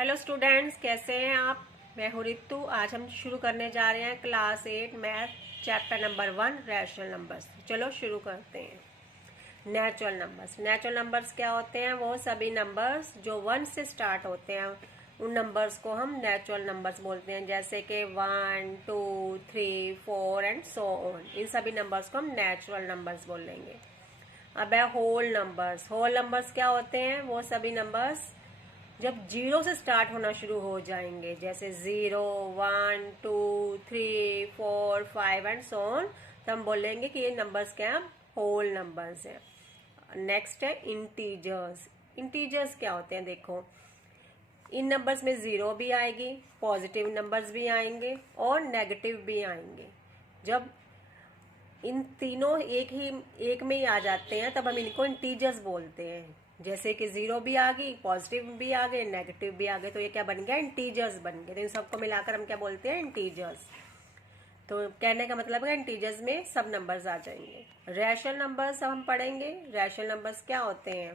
Hello students, कैसे हैं आप। मैं हूँ रितु। आज हम शुरू करने जा रहे हैं class 8 math chapter number 1 rational numbers. चलो शुरू करते हैं। Natural numbers. नेचुरल नंबर्स क्या होते हैं? वो सभी नंबर्स जो 1 से स्टार्ट होते हैं उन नंबर्स को हम नेचुरल नंबर्स बोलते हैं, जैसे कि 1, 2, 3, 4 एंड सो ऑन। इन सभी नंबर्स को हम नेचुरल नंबर्स बोलेंगे। अब है होल नंबर्स। होल नंबर्स क्या होते हैं? वो सभी नंबर्स जब 0 से स्टार्ट होना शुरू हो जाएंगे, जैसे 0, 1, 2, 3, 4, 5 एंड सो ऑन, तो हम बोलेंगे कि ये नंबर्स क्या हैं? होल नंबर्स हैं। नेक्स्ट है इंटीजर्स। इंटीजर्स क्या होते हैं? देखो, इन नंबर्स में 0 भी आएगी, पॉजिटिव नंबर्स भी आएंगे और नेगेटिव भी आएंगे। जब इन तीनों एक में ही आ जाते हैं तब हम इनको इंटीजर्स बोलते हैं। जैसे कि 0 भी आ गई, पॉजिटिव भी आ गए, नेगेटिव भी आ गए, तो ये क्या बन गया? इंटीजर्स बन गए। तो इन सबको मिलाकर हम क्या बोलते हैं? इंटीजर्स। तो कहने का मतलब है इंटीजर्स में सब नंबर्स आ जाएंगे। रैशनल नंबर्स अब हम पढ़ेंगे। रैशनल नंबर्स क्या होते हैं?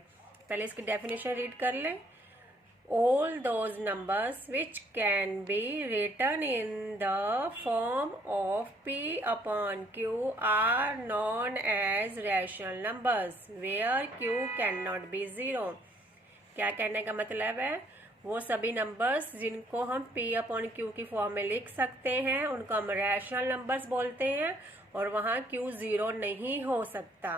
पहले इसकी डेफिनेशन रीड कर लें। All those numbers which can be written in the form of P upon Q are known as rational numbers where Q cannot be 0। क्या कहने का मतलब है? वो सभी नंबर्स जिनको हम P अपॉन Q की फॉर्म में लिख सकते हैं उनको हम रैशनल नंबर्स बोलते हैं, और वहाँ Q 0 नहीं हो सकता।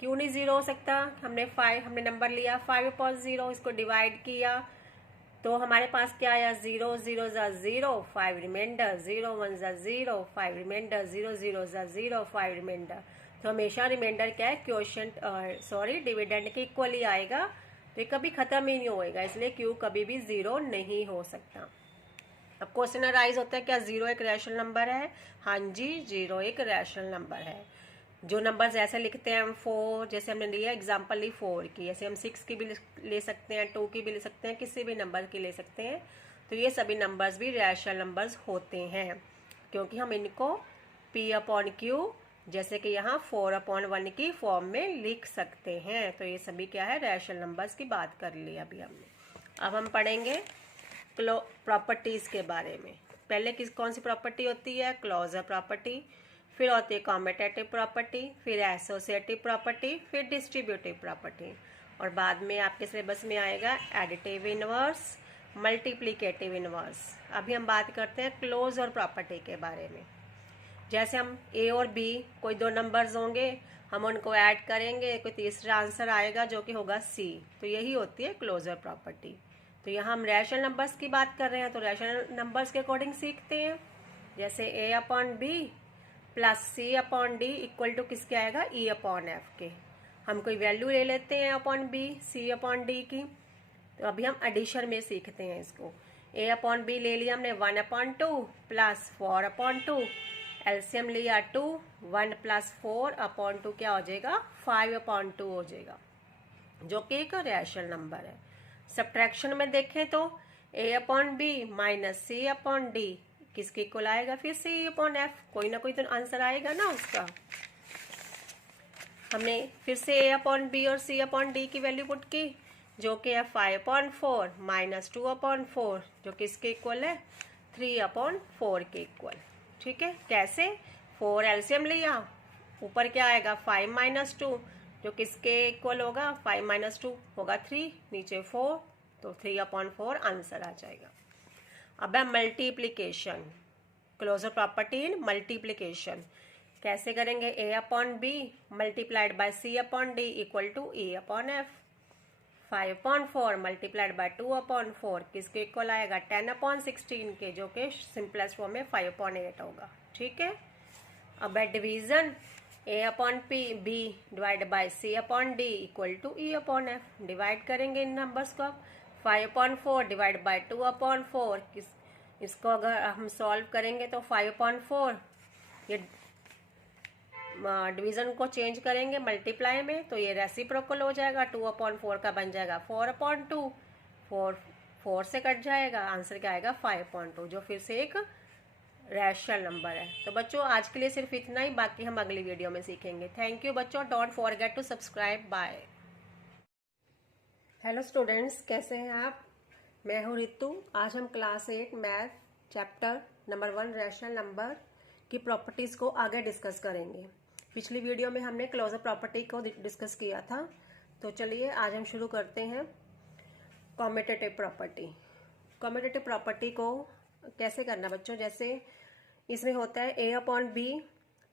क्यों नहीं 0 हो सकता? हमने नंबर लिया 5/0, इसको डिवाइड किया तो हमारे पास क्या आया? 0, 0 ज़ा 0, 5 रिमाइंडर, 0, 1 ज़ा 0, 5 रिमाइंडर, 0, 0 ज़ा 0, 5 रिमाइंडर। तो हमेशा रिमाइंडर क्या है? क्वोशिएंट डिविडेंड के इक्वल ही आएगा, तो ये कभी खत्म ही नहीं होएगा, इसलिए क्यू कभी भी 0 नहीं हो सकता। अब क्वेश्चन अराइज होता है, क्या 0 एक रैशनल नंबर है? हाँ जी, 0 एक रैशनल नंबर है। जो नंबर्स ऐसे लिखते हैं हम 4, जैसे हमने लिया एग्जांपल ली 4 की, ऐसे हम 6 की भी ले सकते हैं, 2 की भी ले सकते हैं, किसी भी नंबर की ले सकते हैं। तो ये सभी नंबर्स भी रैशनल नंबर्स होते हैं, क्योंकि हम इनको P अपॉन Q जैसे कि यहाँ 4/1 की फॉर्म में लिख सकते हैं। तो ये सभी क्या है? रैशनल नंबर्स की बात कर ली अभी हमने। अब हम पढ़ेंगे प्रॉपर्टीज के बारे में। पहले कौन सी प्रॉपर्टी होती है? क्लोजर प्रॉपर्टी, फिर होती है कॉम्यूटेटिव प्रॉपर्टी, फिर एसोसिएटिव प्रॉपर्टी, फिर डिस्ट्रीब्यूटिव प्रॉपर्टी, और बाद में आपके सिलेबस में आएगा एडिटिव इनवर्स, मल्टीप्लिकेटिव इनवर्स। अभी हम बात करते हैं क्लोजर प्रॉपर्टी के बारे में। जैसे हम ए और बी कोई दो नंबर्स होंगे, हम उनको ऐड करेंगे, कोई तीसरा आंसर आएगा जो कि होगा सी, तो यही होती है क्लोजर प्रॉपर्टी। तो यहाँ हम रैशनल नंबर्स की बात कर रहे हैं, तो रैशनल नंबर्स के अकॉर्डिंग सीखते हैं। जैसे A upon B plus C upon D equal to किसके आएगा? ई अपॉन एफ के। हम कोई वैल्यू ले लेते हैं अपॉन बी, सी अपॉन डी की, तो अभी हम एडिशन में सीखते हैं इसको। ए अपॉन बी ले लिया हमने 1/2 प्लस 4/2, एलसीएम लिया 2, 1 प्लस 4/2 क्या हो जाएगा? 5/2 हो जाएगा, जो कि एक रैशनल नंबर है। सब्ट्रैक्शन में देखें तो ए upon B minus C upon D किसके इक्वल आएगा? फिर सी अपॉन एफ, कोई ना कोई तो आंसर आएगा ना उसका। हमने फिर से ए अपॉन बी और सी अपॉन डी की वैल्यू पुट की, जो कि है 5/4 माइनस 2/4, जो किसके इक्वल है? 3/4 के इक्वल। ठीक है, कैसे? 4 एलसीएम लिया, ऊपर क्या आएगा? 5 माइनस 2, जो किसके इक्वल होगा? 5 माइनस 2 होगा 3, नीचे 4, तो 3/4 आंसर आ जाएगा। अब है multiplication, closure property in multiplication. कैसे करेंगे? A upon B multiplied by C upon D equal to A upon F. 5/4 multiplied by 2/4 किसके इक्वल आएगा? 10/16 के, जो कि सिंपलेस्ट फॉर्म में 5/8 होगा। ठीक है। अब है division, A upon P B divide by C upon D equal to E upon F. Divide करेंगे इन नंबर्स को। 5/4 डिवाइड बाय 2/4, इसको अगर हम सॉल्व करेंगे तो 5/4, ये डिवीजन को चेंज करेंगे मल्टीप्लाई में, तो ये रेसिप्रोकल हो जाएगा, 2/4 का बन जाएगा 4/2, 4 से कट जाएगा, आंसर क्या आएगा? 5/2, जो फिर से एक रैशनल नंबर है। तो बच्चों आज के लिए सिर्फ इतना ही, बाकी हम अगली वीडियो में सीखेंगे। थैंक यू बच्चों, don't forget to subscribe. Bye. Hello students, कैसे हैं आप? मैं हूँ रितु। आज हम class 8 math chapter number 1 rational number की प्रॉपर्टीज़ को आगे डिस्कस करेंगे। पिछली वीडियो में हमने क्लोजर प्रॉपर्टी को डिस्कस किया था, तो चलिए आज हम शुरू करते हैं कॉम्यूटेटिव प्रॉपर्टी। कॉम्यूटेटिव प्रॉपर्टी को कैसे करना बच्चों, जैसे इसमें होता है a upon B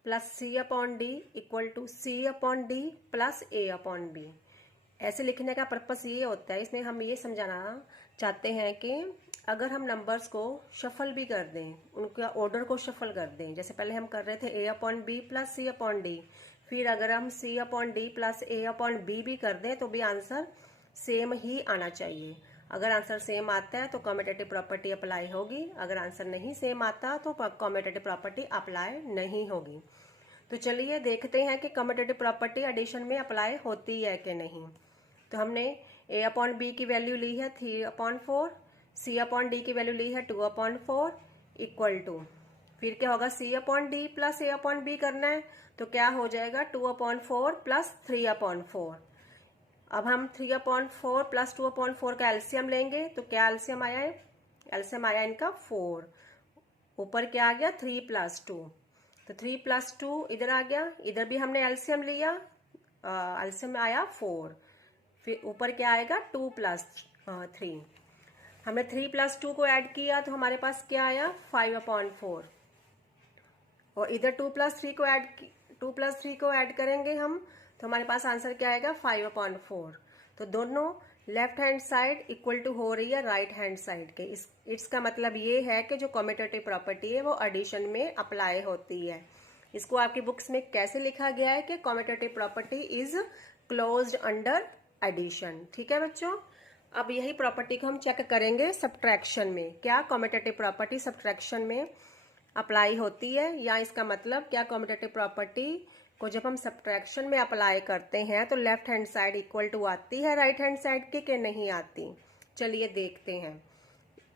plus C upon D equal to C upon D plus A upon B. ऐसे लिखने का पर्पस ये होता है, इसमें हम ये समझाना चाहते हैं कि अगर हम नंबर्स को शफल भी कर दें, उनका ऑर्डर को शफल कर दें, जैसे पहले हम कर रहे थे ए upon B plus C upon D, फिर अगर हम सी upon D plus A upon B भी कर दें तो भी आंसर सेम ही आना चाहिए। अगर आंसर सेम आता है तो कम्यूटेटिव प्रॉपर्टी अप्लाई होगी, अगर आंसर नहीं सेम आता तो कम्यूटेटिव प्रॉपर्टी अप्लाई नहीं होगी। तो चलिए देखते हैं कि कम्यूटेटिव प्रॉपर्टी एडिशन में अप्लाई होती है कि नहीं। तो हमने a अपॉन बी की वैल्यू ली है 3/4, c अपॉन डी की वैल्यू ली है 2/4 इक्वल टू, फिर क्या होगा c upon D plus a upon B करना है तो क्या हो जाएगा 2/4 प्लस 3/4। अब हम 3/4 प्लस 2/4 का एलसीएम लेंगे तो क्या एलसीएम आया है, एलसीएम आया इनका 4, ऊपर क्या आ गया 3 प्लस 2, तो 3 प्लस 2 इधर आ गया, इधर भी हमने एलसीएम लिया, एलसीएम आया 4, फिर ऊपर क्या आएगा 2 प्लस 3, हमने 3 प्लस 2 को ऐड किया तो हमारे पास क्या आया 5/4, और इधर 2 प्लस 3 को ऐड करेंगे हम तो हमारे पास आंसर क्या आएगा 5/4। तो दोनों left hand side equal to हो रही है राइट हैंड साइड के। इसका मतलब ये है कि जो कम्यूटेटिव प्रॉपर्टी है वो एडिशन में अप्लाई होती है। इसको आपकी बुक्स में कैसे लिखा गया है कि commutative property is closed under addition. ठीक है बच्चों, अब यही प्रॉपर्टी को हम चेक करेंगे सब्ट्रैक्शन में। क्या कम्यूटेटिव प्रॉपर्टी सब्ट्रैक्शन में अप्लाई होती है, या इसका मतलब क्या कम्यूटेटिव प्रॉपर्टी को जब हम सब्ट्रैक्शन में अप्लाई करते हैं तो left hand side equal to आती है राइट हैंड साइड के नहीं आती। चलिए देखते हैं।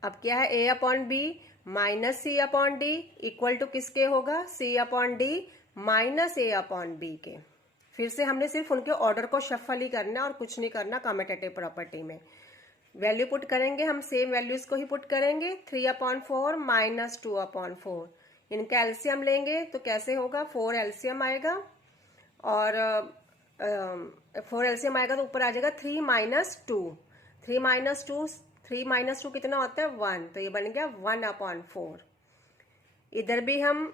अब क्या है a upon B minus C upon D equal to किसके होगा c upon D minus A upon B के। फिर से हमने सिर्फ उनके ऑर्डर को शफल ही करना और कुछ नहीं करना। कम्यूटेटिव प्रॉपर्टी में वैल्यू पुट करेंगे, हम सेम वैल्यूज को ही पुट करेंगे। 3/4 माइनस 2/4, इनका एलसीएम लेंगे तो कैसे होगा 4 एलसीएम आएगा, और 4 एलसीएम आएगा तो ऊपर आ जाएगा 3 माइनस 2, 3 माइनस 2 कितना होता है 1, तो ये बन गया 1/4। इधर भी हम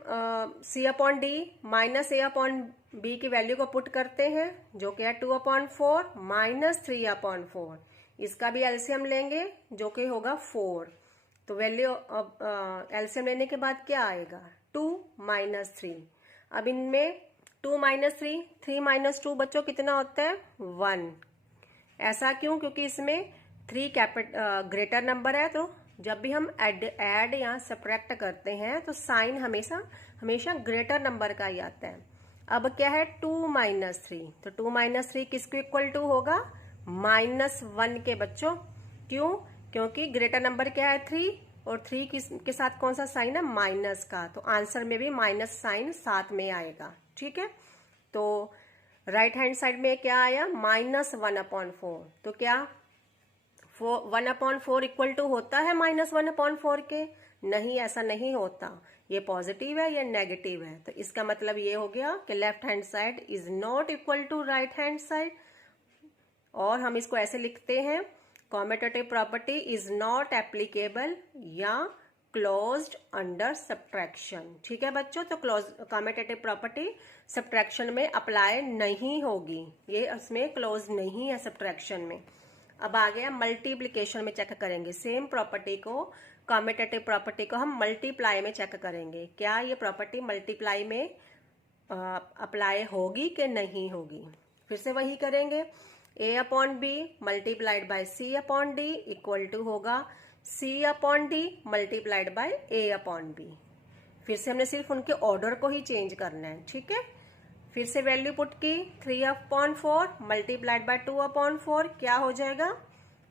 c upon D minus A upon B की वैल्यू को पुट करते हैं जो कि है 2/4 माइनस 3/4, इसका भी एलसीएम लेंगे जो कि होगा 4। तो वैल्यू एलसीएम लेने के बाद क्या आएगा 2 माइनस 3। अब इनमें 2 माइनस 3 माइनस 2 बच्चों कितना होता है 1। ऐसा क्यों, क्योंकि इसमें 3 ग्रेटर नंबर है, तो जब भी हम ऐड या सब्ट्रैक्ट करते हैं तो साइन हमेशा ग्रेटर नंबर का ही आता है। अब क्या है 2 माइनस 3, तो 2 माइनस 3 किसको इक्वल टू होगा -1 के बच्चों। क्यों, क्योंकि ग्रेटर नंबर क्या है 3, और 3 के साथ कौन सा साइन है माइनस का, तो आंसर में भी माइनस साइन साथ में आएगा। ठीक है, तो राइट हैंड साइड में क्या आया -1/4, तो क्या 1/4 इक्वल टू होता है -1/4 के, नहीं, ऐसा नहीं होता, ये पॉजिटिव है, ये नेगेटिव है। तो इसका मतलब ये हो गया कि left hand side is not equal to right hand side, और हम इसको ऐसे लिखते हैं commutative property is not applicable या क्लोज्ड अंडर सब्ट्रैक्शन। ठीक है बच्चों, तो कम्यूटेटिव प्रॉपर्टी सब्ट्रैक्शन में अप्लाई नहीं होगी, ये इसमें क्लोज नहीं है सब्ट्रैक्शन में। अब आ गया मल्टीप्लिकेशन में चेक करेंगे सेम प्रॉपर्टी को, कम्यूटेटिव प्रॉपर्टी को हम मल्टीप्लाई में चेक करेंगे। क्या ये प्रॉपर्टी मल्टीप्लाई में अप्लाई होगी कि नहीं होगी। फिर से वही करेंगे, a upon B multiplied by c upon D equal to होगा c upon D multiplied by a upon B. फिर से हमने सिर्फ उनके ऑर्डर को ही चेंज करना है। ठीक है, फिर से वैल्यू पुट की 3/4 मल्टीप्लाइड बाय 2/4, क्या हो जाएगा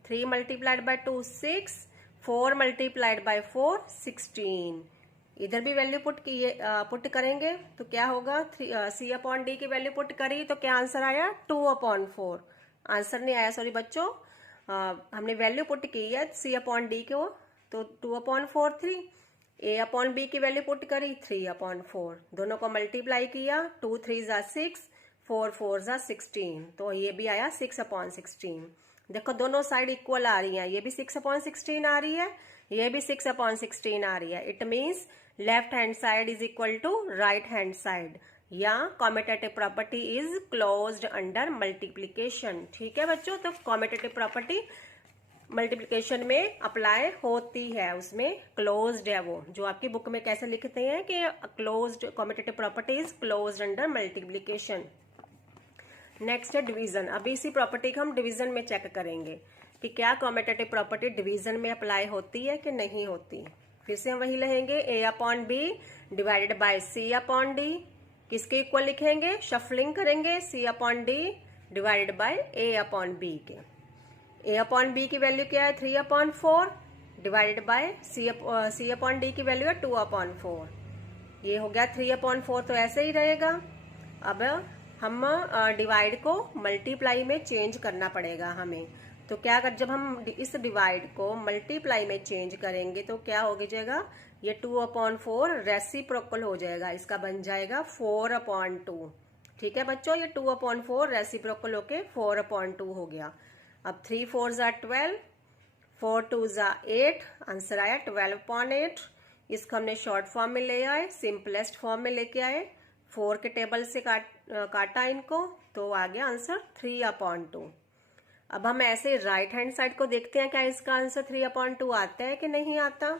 3 मल्टीप्लाइड बाय 2 6, 4 मल्टीप्लाइड बाय 4 16। इधर भी वैल्यू पुट करेंगे तो क्या होगा c अपॉन डी की वैल्यू पुट करी तो क्या आंसर आया 2/4, आंसर नहीं आया सॉरी बच्चों, हमने वैल्यू पुट की है C अपॉन डी को, तो 2/4 3, A अपॉन बी की वैल्यू पुट करी 3/4, दोनों को मल्टीप्लाई किया, 2 3 ज़ा 6, 4 4 ज़ा 16, तो ये भी आया 6/16। देखो दोनों साइड इक्वल आ रही हैं, ये भी 6/16 आ रही है, ये भी 6/16 आ रही है। It means left hand side is equal to right hand side, या commutative property is closed under multiplication. ठीक है बच्चों, तो कॉम्यूटेटिव प्रॉपर्टी मल्टीप्लिकेशन में अप्लाई होती है, उसमें क्लोज्ड है वो, जो आपकी बुक में कैसे लिखते हैं कि closed commutative property is closed under multiplication. Next है डिवीजन। अभी इसी प्रॉपर्टी को हम डिवीजन में चेक करेंगे कि क्या कॉम्यूटेटिव प्रॉपर्टी डिवीजन में अप्लाई होती है कि नहीं होती। फिर से हम वही लेंगे, A upon B divided by C upon D, किसके इक्वल लिखेंगे, शफलिंग करेंगे, C upon D divided by A upon B के। A अपॉन बी की वैल्यू क्या है 3/4 divided by C upon D की वैल्यू है 2/4, ये हो गया 3/4, तो ऐसे ही रहेगा। अब हम डिवाइड को मल्टीप्लाई में चेंज करना पड़ेगा हमें, तो क्या कर, जब हम इस डिवाइड को मल्टीप्लाई में चेंज करेंगे तो क्या हो जाएगा, ये 2/4 रेसिप्रोकल हो जाएगा, इसका बन जाएगा 4/2। ठीक है बच्चों, ये 2/4 रेसिप्रोकल होके 4/2 हो गया। अब 3 4 ज़ा 12, 4 2 ज़ा 8, आंसर आया 12/8। इसको हमने शॉर्ट फॉर्म में ले आए, सिंपलेस्ट फॉर्म में लेके आए, 4 के टेबल से काटा इनको, तो आ गया आंसर 3/2। अब हम ऐसे राइट हैंड साइड को देखते हैं, क्या इसका आंसर 3/2 आता है कि नहीं आता।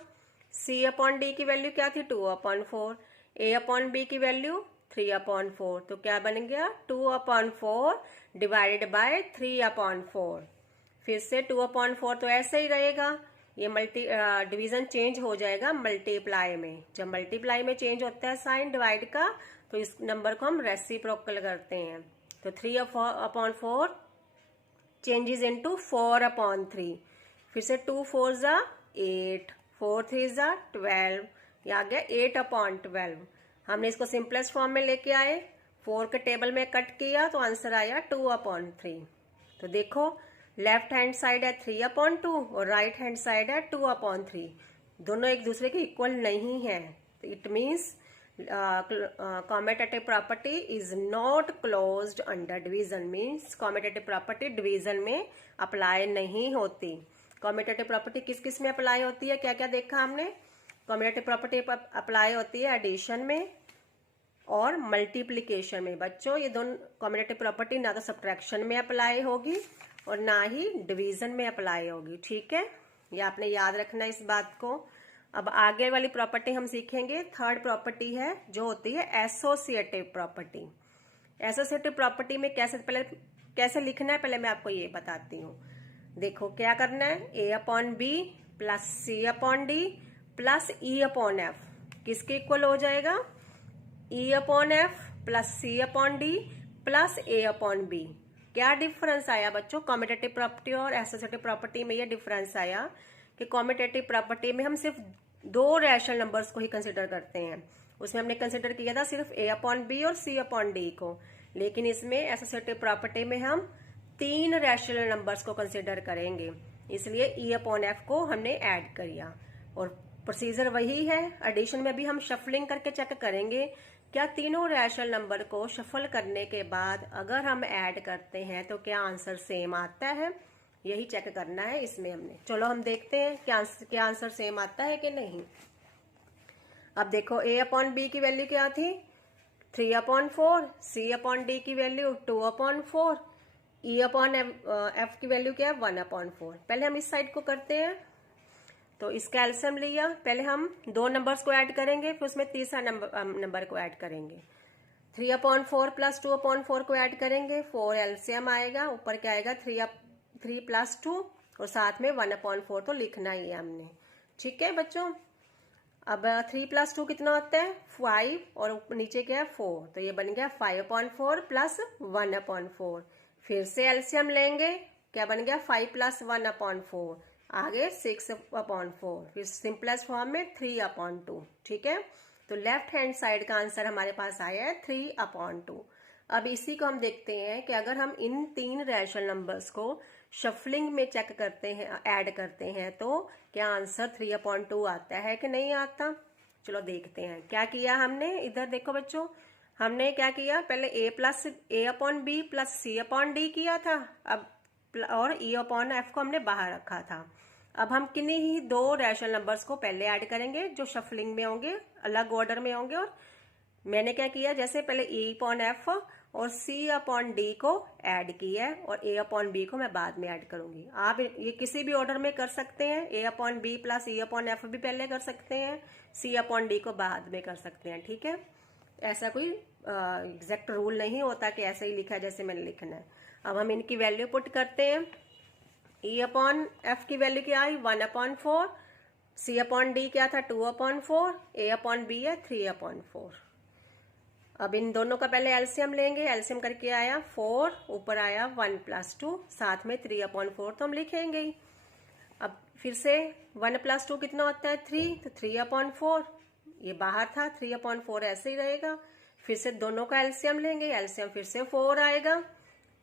C अपॉन डी की वैल्यू क्या थी 2/4, A अपॉन बी की वैल्यू 3/4, तो क्या बन गया 2/4 डिवाइडेड बाय 3/4। फिर से 2/4 तो ऐसे ही रहेगा, ये डिवीजन चेंज हो जाएगा मल्टीप्लाई में। जब मल्टीप्लाई में चेंज होता है साइन डिवाइड का, तो इस नंबर को हम रेसिप्रोकल करते हैं, तो 3/4 चेंजेस इनटू 4/3। फिर से 2 4 ज़ा 8, 4 3 ज़ा 12, ये आ गया 8/12। हमने इसको सिंपलेस्ट फॉर्म में लेके आए, 4 के टेबल में कट किया, तो आंसर आया 2/3। तो देखो लेफ्ट हैंड साइड है 3/2 और राइट हैंड साइड है 2/3, दोनों एक दूसरे के इक्वल नहीं है, तो it means commutative property is not closed under division, means commutative property division में अप्लाई नहीं होती। कॉम्यूटेटिव प्रॉपर्टी किस किस में अप्लाई होती है, क्या क्या देखा हमने। कॉम्यूटेटिव प्रॉपर्टी अप्लाई होती है एडिशन में और मल्टीप्लिकेशन में। बच्चों ये दोनों कॉम्यूटेटिव प्रॉपर्टी ना तो सब्ट्रैक्शन में अप्लाई होगी और ना ही डिवीजन में अप्लाई होगी। ठीक है, ये आपने याद रखना इस बात को। अब आगे वाली प्रॉपर्टी हम सीखेंगे, थर्ड प्रॉपर्टी है जो होती है एसोसिएटिव प्रॉपर्टी। एसोसिएटिव प्रॉपर्टी में कैसे लिखना है पहले मैं आपको ये बताती हूँ। देखो क्या करना है, A upon B plus C upon D plus E upon F, किसके इक्वल हो जाएगा, E upon F plus C upon D plus A upon B. क्या डिफरेंस आया बच्चों, कॉम्यूटेटिव प्रॉपर्टी और एसोसिएटिव प्रॉपर्टी में ये डिफरेंस आया कि कॉम्यूटेटिव प्रॉपर्टी में हम सिर्फ 2 रैशनल नंबर्स को ही कंसिडर करते हैं, उसमें हमने कंसिडर किया था सिर्फ A अपॉन बी और C अपॉन डी को, लेकिन इसमें एसोसिएटिव प्रॉपर्टी में हम 3 रैशनल नंबर्स को कंसिडर करेंगे, इसलिए E अपॉन एफ को हमने ऐड किया। और प्रोसीजर वही है, एडिशन में भी हम शफलिंग करके चेक करेंगे क्या तीनों रैशनल नंबर को शफल करने के बाद अगर हम ऐड करते हैं तो क्या आंसर सेम आता है, यही चेक करना है इसमें हमने। चलो हम देखते हैं क्या आंसर सेम आता है कि नहीं। अब देखो A अपॉन बी की वैल्यू क्या थी 3/4, C अपॉन डी की वैल्यू 2/4, E अपॉन एफ की वैल्यू क्या है 1/4। पहले हम इस साइड को करते हैं, तो इसका एलसीएम लिया, पहले हम 2 नंबर्स को ऐड करेंगे, फिर उसमें तीसरा नंबर को ऐड करेंगे। 3/4 प्लस 2/4 को ऐड करेंगे, 4 एलसीएम आएगा, ऊपर क्या आएगा 3 प्लस 2 और साथ में 1/4 तो लिखना ही है हमने। ठीक है बच्चों, अब 3 प्लस 2 कितना होता है 5 और नीचे क्या है 4, तो ये बन गया 5/4 प्लस 1/4। फिर से एलसीएम लेंगे, क्या बन गया 5 प्लस 1/4, आगे 6/4, फिर सिंपलेस्ट फॉर्म में 3/2। ठीक है, तो लेफ्ट हैंड साइड का आंसर हमारे पास आया है 3/2। अब इसी को हम देखते हैं कि अगर हम इन 3 रैशनल नंबर्स को शफलिंग में चेक करते हैं, ऐड करते हैं, तो क्या आंसर 3/2 आता है कि नहीं आता? चलो देखते हैं। क्या किया हमने, इधर देखो बच्चों, हमने क्या किया, पहले a/b प्लस c/d किया था, अब और e/f को हमने बाहर रखा था। अब हम किन्हीं ही दो रैशनल नंबर्स को पहले ऐड करेंगे जो शफलिंग में होंगे, अलग ऑर्डर में होंगे। और मैंने क्या किया, जैसे पहले e/f और c/d को ऐड किया है और a/b को मैं बाद में ऐड करूंगी। आप ये किसी भी ऑर्डर में कर सकते हैं, a/b प्लस e/f भी पहले कर सकते हैं, c/d को बाद में कर सकते हैं, ठीक है। ऐसा कोई एग्जैक्ट रूल नहीं होता कि ऐसे ही लिखा है जैसे मैंने लिखना है। अब हम इनकी वैल्यू पुट करते हैं। e/f की वैल्यू क्या आई, 1/4, c/d क्या था, 2/4, a/b है 3/4। अब इन दोनों का पहले एलसीएम लेंगे, एलसीएम करके आया 4, ऊपर आया 1 + 2, साथ में 3/4 तो हम लिखेंगे ही। अब फिर से 1 + 2 कितना होता है, 3, तो 3/4, ये बाहर था, 3/4 ऐसे ही रहेगा। फिर से दोनों का एलसीएम लेंगे, एलसीएम फिर से 4 आएगा,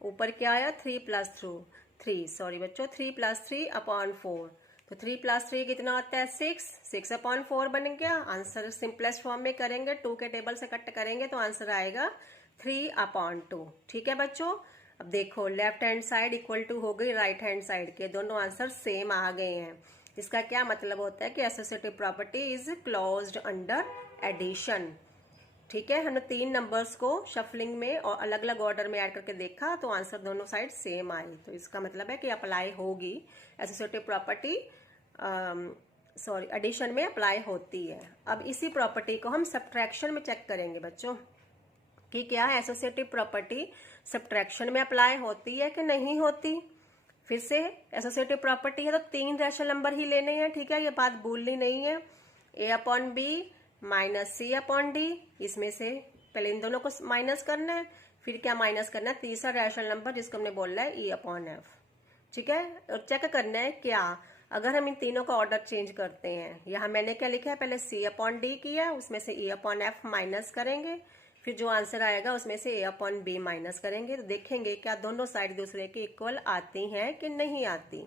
ऊपर क्या आया 3 + 3 सॉरी बच्चों 3 + 3/4, तो 3 + 3 कितना होता है 6/4 बन गया। आंसर सिंपलेस्ट फॉर्म में करेंगे, 2 के टेबल से कट करेंगे तो आंसर आएगा 3/2, ठीक है बच्चों। अब देखो left hand side equal to हो गई राइट हैंड साइड के, दोनों आंसर सेम आ गए हैं। इसका क्या मतलब होता है कि associative property is closed under addition, ठीक है। हमने 3 नंबर्स को शफलिंग में और अलग अलग ऑर्डर में ऐड करके देखा तो आंसर दोनों साइड सेम आई, तो इसका मतलब है कि अप्लाई होगी एसोसिएटिव प्रॉपर्टी, सॉरी एडिशन में अप्लाई होती है। अब इसी प्रॉपर्टी को हम सब्ट्रैक्शन में चेक करेंगे बच्चों कि क्या एसोसिएटिव प्रॉपर्टी सब्ट्रैक्शन में अप्लाई होती है कि नहीं होती। फिर से एसोसिएटिव प्रॉपर्टी है तो 3 रैशनल नंबर ही लेने हैं, ठीक है, ये बात भूलनी नहीं है। a/b माइनस c/d, इसमें से पहले इन दोनों को माइनस करना है, फिर क्या माइनस करना है, तीसरा रैशनल नंबर जिसको हमने बोलना है e/f, ठीक है। और चेक करना है क्या, अगर हम इन तीनों का ऑर्डर चेंज करते हैं, यहाँ मैंने क्या लिखा है, पहले c/d किया, उसमें से e/f माइनस करेंगे, फिर जो आंसर आएगा उसमें से a/b माइनस करेंगे, तो देखेंगे क्या दोनों साइड दूसरे के इक्वल आती हैं कि नहीं आती,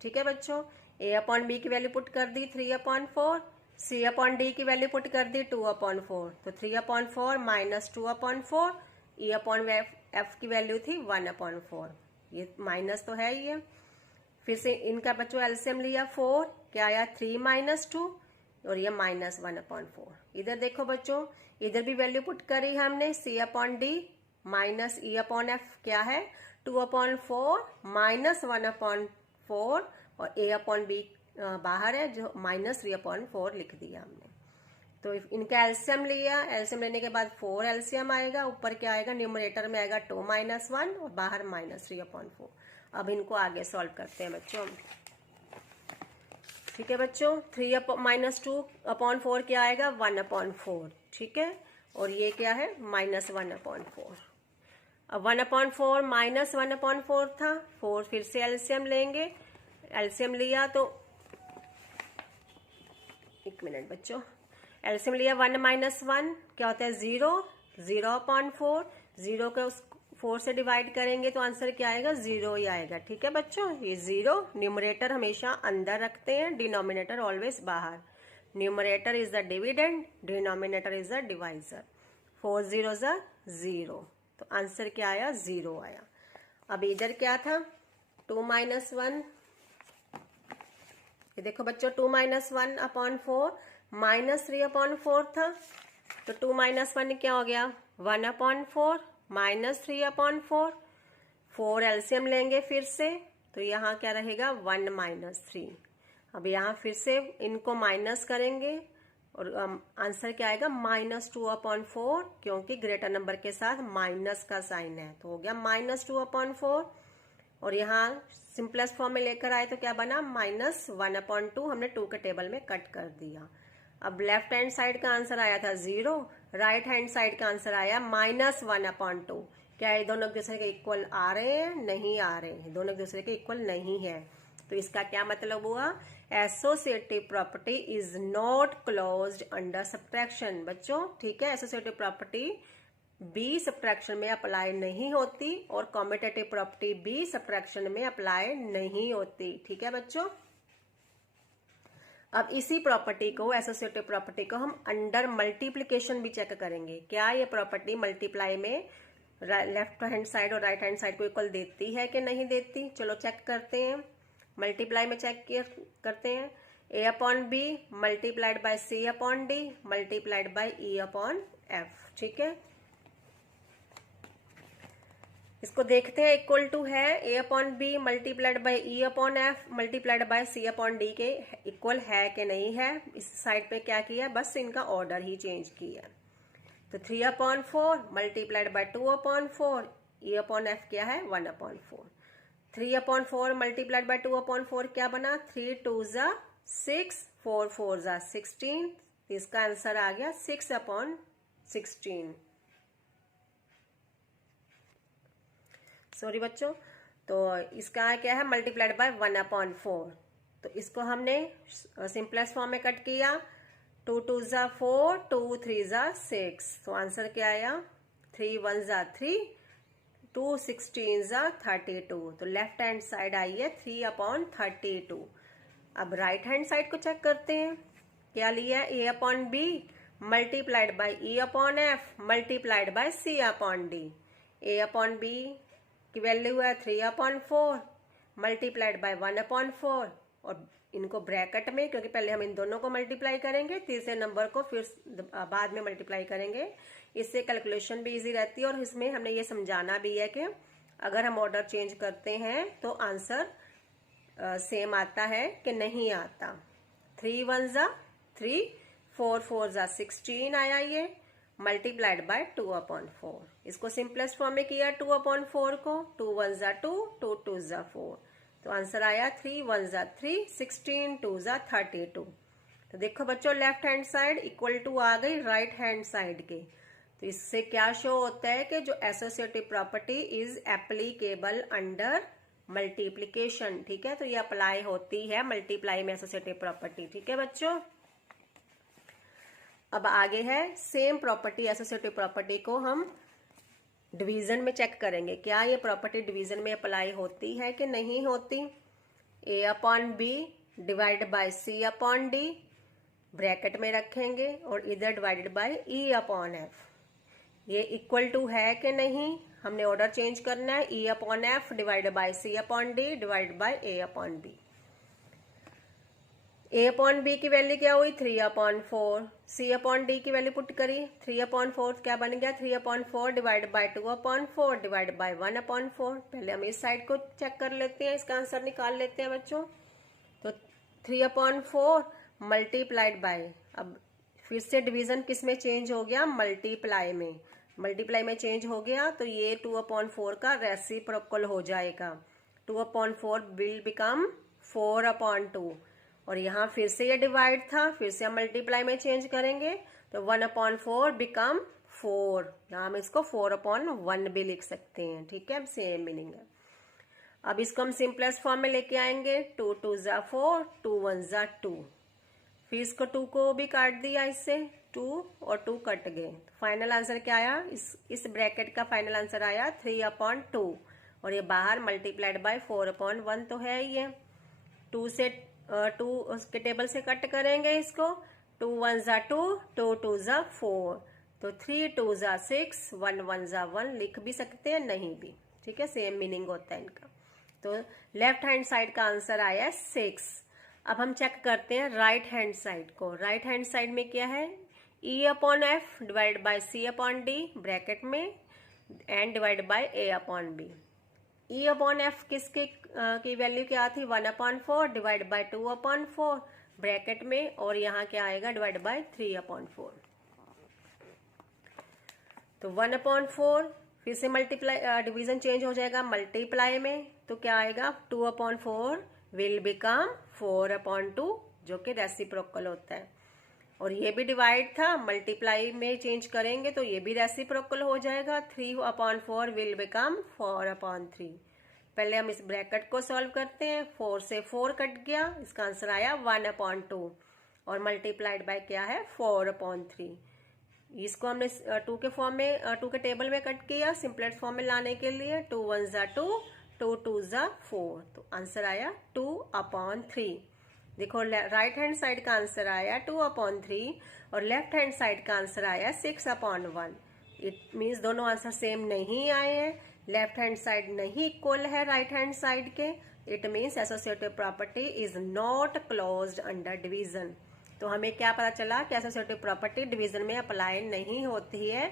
ठीक है बच्चों। a/b की वैल्यू पुट कर दी 3/4, c/d की वैल्यू पुट कर दी 2/4, तो 3/4 माइनस 2/4, e/f की वैल्यू थी 1/4, ये माइनस तो है ही है। फिर से इनका बच्चों एलसीएम लिया 4, क्या आया 3 - 2 और ये -1/4। इधर देखो बच्चों, इधर भी वैल्यू पुट करी हमने, c/d माइनस e/f क्या है 2/4 माइनस 1/4 और a/b बाहर है जो -3/4 लिख दिया हमने। तो इनका एलसीएम लिया, एलसीएम लेने के बाद 4 एलसीएम आएगा, ऊपर क्या आएगा न्यूमरेटर में आएगा 2 - 1 और बाहर -3/4। अब इनको आगे सॉल्व करते हैं बच्चों, ठीक है बच्चों। 3 - 2/4 क्या आएगा 1/4, ठीक है, और ये क्या है -1/4। अब 1/4 माइनस 1/4 था, 4 फिर से एलसीएम लेंगे, एलसीएम लिया तो एक मिनट बच्चों, एलसीएम लिया 1 - 1 क्या होता है 0, 0/4, 0 को 4 से डिवाइड करेंगे तो आंसर क्या आएगा 0 ही आएगा, ठीक है बच्चों। ये 0 न्यूमरेटर हमेशा अंदर रखते हैं, डिनोमिनेटर ऑलवेज बाहर। Numerator is the dividend, denominator is the divisor. 4 0 0, तो आंसर क्या आया 0 आया। अब इधर क्या था 2 - 1, ये देखो बच्चों 2 - 1/4 -3/4 था, तो 2 - 1 क्या हो गया 1/4 -3/4, 4 एलसीएम लेंगे फिर से, तो यहाँ क्या रहेगा 1 - 3। अब यहाँ फिर से इनको माइनस करेंगे और आंसर क्या आएगा -2/4, क्योंकि ग्रेटर नंबर के साथ माइनस का साइन है, तो हो गया -2/4। और यहाँ सिंपलेस्ट फॉर्म में लेकर आए तो क्या बना -1/2, हमने 2 के टेबल में कट कर दिया। अब लेफ्ट हैंड साइड का आंसर आया था 0, राइट हैंड साइड का आंसर आया -1/2। क्या ये दोनों एक दूसरे के इक्वल आ रहे हैं, नहीं आ रहे हैं, दोनों एक दूसरे के इक्वल नहीं है। तो इसका क्या मतलब हुआ, associative property is not closed under subtraction बच्चों, ठीक है। एसोसिएटिव प्रॉपर्टी बी सब्ट्रैक्शन में अप्लाई नहीं होती और कॉम्यूटेटिव प्रॉपर्टी बी सब्ट्रैक्शन में अप्लाई नहीं होती। ठीक है बच्चों। अब इसी प्रॉपर्टी को, एसोसिएटिव प्रॉपर्टी को हम अंडर मल्टीप्लिकेशन भी चेक करेंगे। क्या ये प्रॉपर्टी मल्टीप्लाई में लेफ्ट हैंड साइड और राइट हैंड साइड को इक्वल देती है कि नहीं देती? चलो चेक करते हैं। मल्टीप्लाई में चेक करते हैं। A upon B multiplied by C upon D multiplied by e upon f. ठीक है, इसको देखते हैं। इक्वल टू है a upon B multiplied by e upon f multiplied by C upon d के इक्वल है कि नहीं है। इस साइड पे क्या किया, बस इनका ऑर्डर ही चेंज किया। तो 3/4 multiplied by 2/4 E upon F क्या है 1/4। 3/4 मल्टीप्लाइड बाय 2/4 क्या बना 3 2 ज़ा 6 4 4 ज़ा 16। इसका आंसर आ गया 6/16। सॉरी बच्चों, तो इसका क्या है मल्टीप्लाइड बाय 1/4। तो इसको हमने सिंपलेस्ट फॉर्म में कट किया। 2 2 ज़ा 4 2 3 ज़ा 6। तो आंसर क्या आया 3 1 ज़ा 3 2 16 ज़ा 32। तो लेफ्ट हैंड साइड आई है 3/32। अब राइट हैंड साइड को चेक करते हैं। क्या लिया है a upon B multiplied by e upon f multiplied by C upon d. A upon B की वैल्यू है 3/4 मल्टीप्लाइड बाय 1/4 और इनको ब्रैकेट में, क्योंकि पहले हम इन दोनों को मल्टीप्लाई करेंगे, तीसरे नंबर को फिर बाद में मल्टीप्लाई करेंगे। इससे कैलकुलेशन भी इजी रहती है और इसमें हमने ये समझाना भी है कि अगर हम ऑर्डर चेंज करते हैं तो आंसर सेम आता है कि नहीं आता। 3 1 ज़ा 3 4 4 ज़ा 16 आया ये मल्टीप्लाइड बाय 2/4। इसको सिंपलेस्ट फॉर्म में किया 2/4 को। 2 1 ज़ा 2 2 2 ज़ा 4। तो आंसर आया 3 1 ज़ा 3 16 2 ज़ा 32। तो देखो बच्चों left hand side equal to आ गई राइट हैंड साइड के। तो इससे क्या शो होता है कि जो associative property is applicable under multiplication. ठीक है, तो ये अप्लाई होती है मल्टीप्लाई में एसोसिएटिव प्रॉपर्टी। ठीक है बच्चों। अब आगे है सेम प्रॉपर्टी, एसोसिएटिव प्रॉपर्टी को हम डिवीजन में चेक करेंगे। क्या ये प्रॉपर्टी डिवीजन में अप्लाई होती है कि नहीं होती। A upon b divide by C upon d bracket में रखेंगे और इधर divided by e upon f. ये इक्वल टू है कि नहीं, हमने ऑर्डर चेंज करना है। E upon F divide by C upon d divide by a upon b. A upon B की वैल्यू क्या हुई 3/4। सी अपॉन डी की वैल्यू पुट करी 3/4 क्या बन गया 3/4 डिवाइड बाय 2/4 डिवाइड बाय 1/4। पहले हम इस साइड को चेक कर लेते हैं, इसका आंसर निकाल लेते हैं बच्चों। तो 3/4 मल्टीप्लाइड बाय, अब फिर से डिवीजन किस में चेंज हो गया मल्टीप्लाई में। मल्टीप्लाई में चेंज हो गया तो ये 2/4 का रेसिप्रोकल हो जाएगा। 2/4 विल बिकम 4/2 और यहाँ फिर से ये डिवाइड था, फिर से हम मल्टीप्लाई में चेंज करेंगे तो 1/4 बिकम 4। यहाँ हम इसको 4/1 भी लिख सकते हैं। ठीक है, सेम मीनिंग है। अब इसको हम सिंपलेस्ट फॉर्म में लेके आएंगे। 2 2 ज़ा 4 2 1 ज़ा 2। फिर इसको 2 को भी काट दिया, इससे 2 और 2 कट गए। फाइनल आंसर क्या आया, इस ब्रैकेट का फाइनल आंसर आया 3/2 और ये बाहर मल्टीप्लाइड बाय 4/1 तो है ही है। 2 से 2 उसके टेबल से कट करेंगे इसको। 2 1 ज़ा 2 2 2 ज़ा 4। तो 3 2 ज़ा 6 1 1 ज़ा 1 लिख भी सकते हैं, नहीं भी। ठीक है, सेम मीनिंग होता है इनका। तो लेफ्ट हैंड साइड का आंसर आया 6। अब हम चेक करते हैं राइट हैंड साइड को। राइट हैंड साइड में क्या है e upon F divide by C upon d bracket में and divide by a upon b. E upon F किसके की वैल्यू क्या थी 1/4 डिवाइड बाय 2/4 ब्रैकेट में और यहाँ क्या आएगा डिवाइड बाय 3/4। तो 1/4 फिर से मल्टीप्लाई डिवीजन चेंज हो जाएगा मल्टीप्लाई में, तो क्या आएगा 2/4 विल बिकम 4/2 जो कि रेसिप्रोकल होता है। और ये भी डिवाइड था, मल्टीप्लाई में चेंज करेंगे तो ये भी रेसिप्रोकल हो जाएगा। 3/4 विल बिकम 4/3। पहले हम इस ब्रैकेट को सॉल्व करते हैं। 4 से 4 कट गया, इसका आंसर आया 1/2 और मल्टीप्लाइड बाय क्या है 4/3। इसको हमने टू के फॉर्म में, टू के टेबल में कट किया सिंपलेस्ट फॉर्म में लाने के लिए। 2 1 ज़ा 2, 2 2 ज़ा 4, तो आंसर आया 2/3। देखो राइट हैंड साइड का आंसर आया 2/3 और लेफ्ट हैंड साइड का आंसर आया 6/1। इट मीन्स दोनों आंसर सेम नहीं आए हैं, लेफ्ट हैंड साइड नहीं इक्वल है राइट हैंड साइड के। It means associative property is not closed under division. तो हमें क्या पता चला कि एसोसिएटिव प्रॉपर्टी डिवीजन में अप्लाई नहीं होती है।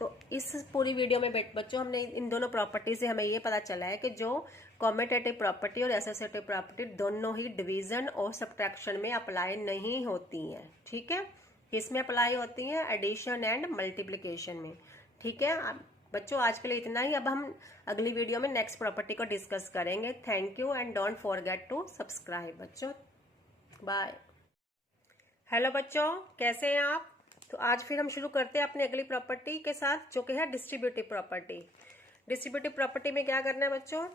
तो इस पूरी वीडियो में बच्चों हमने इन दोनों प्रॉपर्टी से हमें ये पता चला है कि जो कॉम्यूटेटिव प्रॉपर्टी और एसोसिएटिव प्रॉपर्टी दोनों ही डिवीजन और सब्ट्रैक्शन में अप्लाई नहीं होती हैं। ठीक है, किसमें अप्लाई होती हैं? एडिशन एंड मल्टीप्लिकेशन में। ठीक है बच्चों, आज के लिए इतना ही। अब हम अगली वीडियो में नेक्स्ट प्रॉपर्टी को डिस्कस करेंगे। Thank you and don't forget to subscribe बच्चों। बाय। हेलो बच्चों, कैसे हैं आप? तो आज फिर हम शुरू करते हैं अपनी अगली प्रॉपर्टी के साथ, जो कि है डिस्ट्रीब्यूटिव प्रॉपर्टी। डिस्ट्रीब्यूटिव प्रॉपर्टी में क्या करना है बच्चों?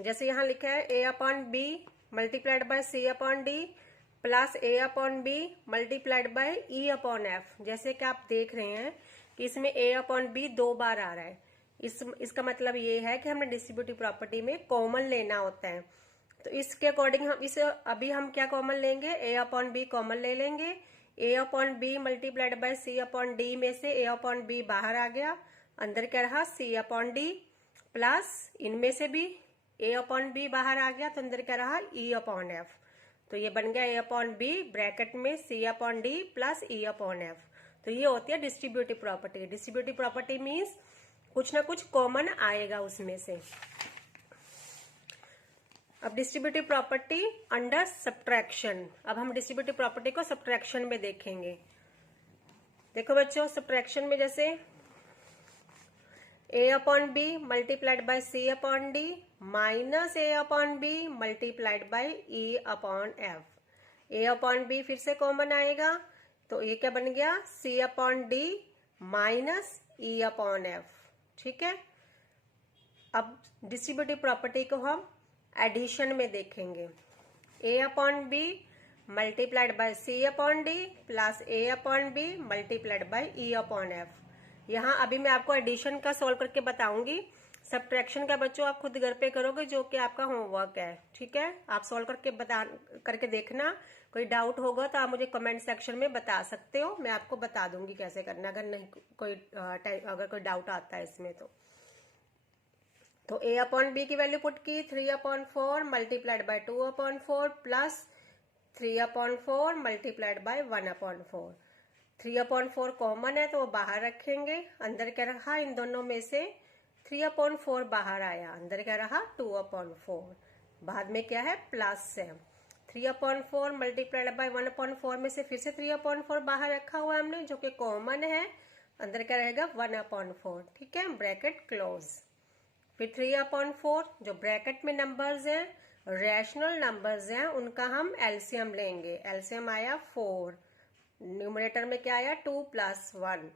जैसे यहाँ लिखा है A/B multiplied by C/D plus A/B multiplied by E/F। जैसे कि आप देख रहे हैं कि इसमें A/B 2 बार आ रहा है। इसका मतलब ये है कि हमने डिस्ट्रीब्यूटिव प्रॉपर्टी में कॉमन लेना होता है। तो इसके अकॉर्डिंग हम अभी हम क्या कॉमन लेंगे? A/B कॉमन ले लेंगे। A/B मल्टीप्लाइड बाय C/D में से A/B बाहर आ गया, अंदर क्या रहा? C/D प्लस इनमें से भी A/B बाहर आ गया, तो अंदर क्या रहा? E/F। तो ये बन गया A/B ब्रैकेट में C/D प्लस E/F। तो ये होती है distributive property. Distributive property means कुछ ना कुछ कॉमन आएगा उसमें से। अब डिस्ट्रीब्यूटिव प्रॉपर्टी अंडर सब्ट्रैक्शन। अब हम डिस्ट्रीब्यूटिव प्रॉपर्टी को सब्ट्रैक्शन में देखेंगे। देखो बच्चों, सब्ट्रैक्शन में जैसे A/B multiplied by C/D minus A/B multiplied by E/F। A/B फिर से कॉमन आएगा, तो ये क्या बन गया? C/D minus E/F। ठीक है, अब डिस्ट्रीब्यूटिव प्रॉपर्टी को हम एडिशन में देखेंगे। A/B multiplied by C/D plus A/B multiplied by E/F। यहाँ अभी मैं आपको एडिशन का सॉल्व करके बताऊंगी। सब्ट्रैक्शन का बच्चों आप खुद घर पे करोगे, जो कि आपका होमवर्क है। ठीक है, आप सॉल्व करके देखना। कोई डाउट होगा तो आप मुझे कमेंट सेक्शन में बता सकते हो, मैं आपको बता दूंगी कैसे करना, अगर नहीं अगर कोई डाउट आता है इसमें। तो A/B की वैल्यू पुट की 3/4 multiplied by 2/4 plus 3/4 multiplied bye 1/4। 3/4 common है तो वो बाहर रखेंगे, अंदर क्या रहा? इन दोनों में से 3/4 बाहर आया, अंदर क्या रहा? 2/4। बाद में क्या है? प्लस है। 3/4 मल्टीप्लाइड बाय 1/4 में से फिर से 3/4 बाहर रखा हुआ है हमने, जो कि कॉमन है, अंदर क्या रहेगा? 1/4। ठीक है, ब्रैकेट क्लोज। फिर 3/4 जो ब्रैकेट में नंबर्स हैं, रैशनल नंबर्स हैं, उनका हम एलसीएम लेंगे। एलसीएम आया 4, न्यूमरेटर में क्या आया? 2 + 1,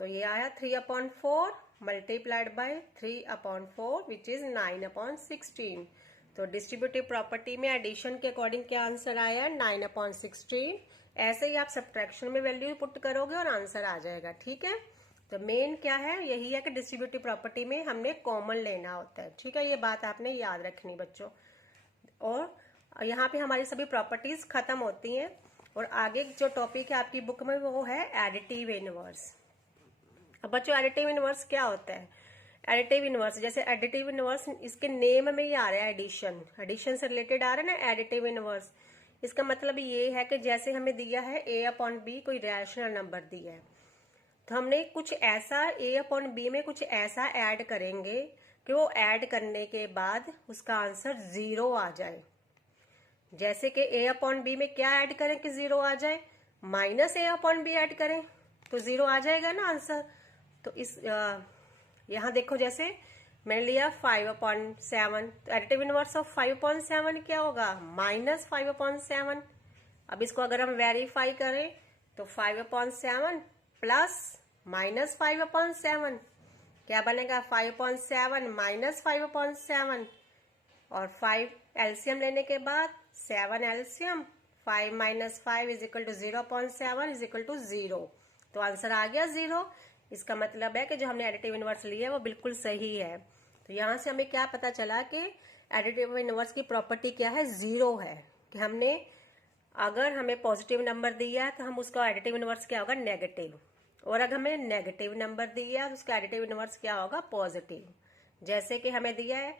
तो ये आया 3/4 मल्टीप्लाइड बाय 3/4 विच इज 9/16। तो डिस्ट्रीब्यूटिव प्रॉपर्टी में एडिशन के अकॉर्डिंग क्या आंसर आया? 9/16। ऐसे ही आप सब्ट्रैक्शन में वैल्यू पुट करोगे और आंसर आ जाएगा। ठीक है, तो मेन क्या है? यही है कि डिस्ट्रीब्यूटिव प्रॉपर्टी में हमने कॉमन लेना होता है। ठीक है, ये बात आपने याद रखनी बच्चों। और यहाँ पे हमारी सभी प्रॉपर्टीज खत्म होती हैं और आगे जो टॉपिक है आपकी बुक में वो है एडिटिव इनवर्स। अब बच्चों, एडिटिव इनवर्स क्या होता है? एडिटिव इनवर्स, जैसे एडिटिव इनवर्स इसके नेम में ही आ रहा है, एडिशन। एडिशन से रिलेटेड आ रहा है ना एडिटिव इनवर्स। इसका मतलब ये है कि जैसे हमें दिया है A/B कोई रैशनल नंबर दिया है, तो हमने कुछ ऐसा A/B में कुछ ऐसा ऐड करेंगे कि वो ऐड करने के बाद उसका आंसर 0 आ जाए। जैसे कि A/B में क्या ऐड करें कि 0 आ जाए? माइनस A/B ऐड करें तो 0 आ जाएगा ना आंसर। तो इस यहाँ देखो, जैसे मैंने लिया 5/7, तो एडिटिव इनवर्स ऑफ 5/7 क्या होगा? -5/7। अब इसको अगर हम वेरीफाई करें तो 5/7 प्लस -5/7 क्या बनेगा? 5/7 माइनस 5/7 और 5 एलसीएम लेने के बाद 7 एलसीएम, 5 - 5 = 0/7 = 0। तो आंसर आ गया 0। इसका मतलब है कि जो हमने एडिटिव इनवर्स लिया है वो बिल्कुल सही है। तो यहाँ से हमें क्या पता चला कि एडिटिव इनवर्स की प्रॉपर्टी क्या है, 0 है। कि हमने अगर हमें पॉजिटिव नंबर दिया है तो हम उसका एडिटिव इनवर्स क्या होगा, नेगेटिव। और अगर हमें नेगेटिव नंबर दिया है तो उसका एडिटिव इनवर्स क्या होगा, पॉजिटिव। जैसे कि हमें दिया है,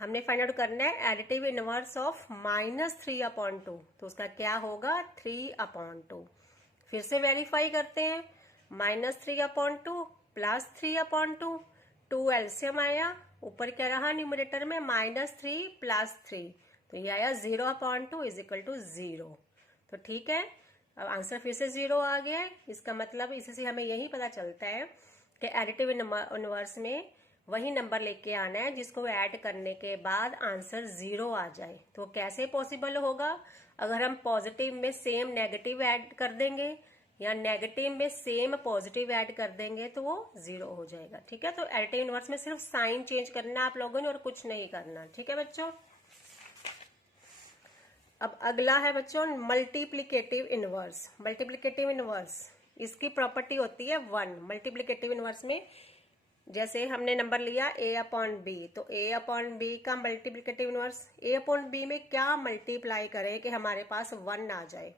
हमने फाइंड आउट करना है एडिटिव इनवर्स ऑफ -3/2, तो उसका क्या होगा, 3/2। फिर से वेरीफाई करते हैं, -3/2 +3/2, 2 एलसीएम आया, ऊपर क्या रहा न्यूमरेटर में -3 + 3, तो ये आया 0/2 = 0। तो ठीक है, अब आंसर फिर से 0 आ गया है। इसका मतलब इससे हमें यही पता चलता है कि एडिटिव इनवर्स में वही नंबर लेके आना है जिसको ऐड करने के बाद आंसर 0 आ जाए। तो कैसे पॉसिबल होगा, अगर हम पॉजिटिव में सेम नेगेटिव ऐड कर देंगे या नेगेटिव में सेम पॉजिटिव ऐड कर देंगे तो वो 0 हो जाएगा। ठीक है, तो एडिटिव इनवर्स में सिर्फ साइन चेंज करना आप लोगों ने और कुछ नहीं करना। ठीक है बच्चों, अब अगला है बच्चों मल्टीप्लिकेटिव इनवर्स। मल्टीप्लिकेटिव इनवर्स इसकी प्रॉपर्टी होती है 1। मल्टीप्लिकेटिव इनवर्स में जैसे हमने नंबर लिया a/b, तो a/b का मल्टीप्लिकेटिव इनवर्स a/b में क्या मल्टीप्लाई करें कि हमारे पास 1 आ जाए।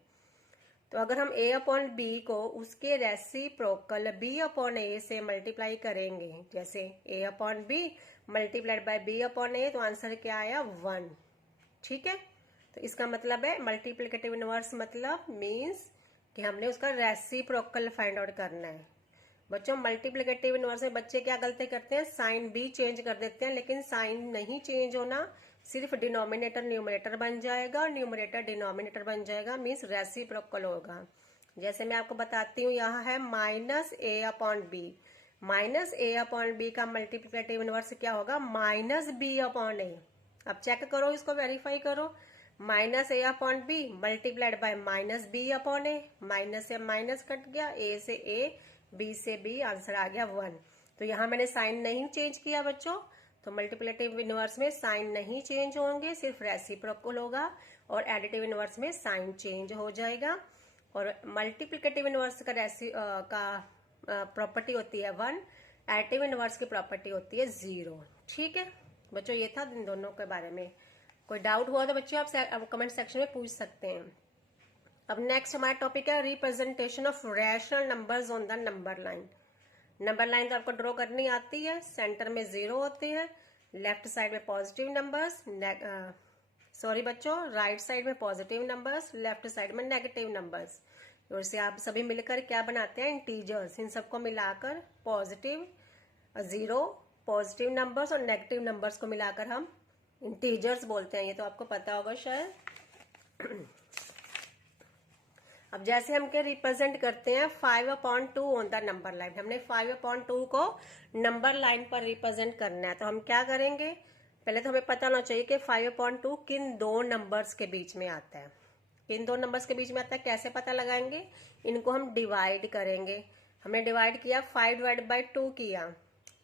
तो अगर हम a/b को उसके रेसिप्रोकल b/a से मल्टीप्लाई करेंगे, जैसे a/b मल्टीप्लाइड बाय b/a, तो आंसर क्या आया, 1। ठीक है, तो इसका मतलब है मल्टीप्लिकेटिव इनवर्स मतलब मीन्स कि हमने उसका रेसिप्रोकल फाइंड आउट करना है। बच्चों मल्टीप्लिकेटिव इनवर्स में बच्चे क्या गलती करते हैं, साइन भी चेंज कर देते हैं, लेकिन साइन नहीं चेंज होना, सिर्फ डिनोमिनेटर न्यूमरेटर बन जाएगा और न्यूमरेटर डिनोमिनेटर बन जाएगा, मीन्स रेसिप्रोकल होगा। जैसे मैं आपको बताती हूँ, यहाँ है -a/b। -a/b का मल्टीप्लिकेटिव इनवर्स क्या होगा, -b/a। अब चेक करो, इसको वेरीफाई करो, -a/b multiplied by -b/a, minus से माइनस कट गया, a से a, b से b, आंसर आ गया 1। तो यहाँ मैंने साइन नहीं चेंज किया बच्चों, तो मल्टीप्लिकेटिव इनवर्स में साइन नहीं चेंज होंगे, सिर्फ रेसिप्रोकल होगा, और एडिटिव इनवर्स में साइन चेंज हो जाएगा। और मल्टीप्लिकेटिव इनवर्स का प्रॉपर्टी होती है 1, एडिटिव इनवर्स की प्रॉपर्टी होती है 0। ठीक है बच्चों, ये था इन दोनों के बारे में। कोई डाउट हुआ तो बच्चों आप कमेंट सेक्शन में पूछ सकते हैं। अब नेक्स्ट हमारा टॉपिक है representation of rational numbers on the number line. Number line तो आपको ड्रॉ करनी आती है, सेंटर में 0 होते हैं, लेफ्ट साइड में पॉजिटिव नंबर्स, सॉरी बच्चों, राइट साइड में पॉजिटिव नंबर्स, लेफ्ट साइड में नेगेटिव नंबर्स। और से आप सभी मिलकर क्या बनाते हैं, इंटीजर्स। इन सबको मिलाकर पॉजिटिव 0, पॉजिटिव नंबर्स और नेगेटिव नंबर्स को मिलाकर हम इंटीजर्स बोलते हैं, ये तो आपको पता होगा शायद। अब जैसे हम क्या रिप्रेजेंट करते हैं 5/2 ऑन द नंबर लाइन, हमने 5/2 को नंबर लाइन पर रिप्रेजेंट करना है, तो हम क्या करेंगे, पहले तो हमें पता होना चाहिए कि 5/2 किन दो नंबर्स के बीच में आता है। किन दो नंबर्स के बीच में आता है, कैसे पता लगाएंगे, इनको हम डिवाइड करेंगे। हमने डिवाइड किया, 5/2 किया,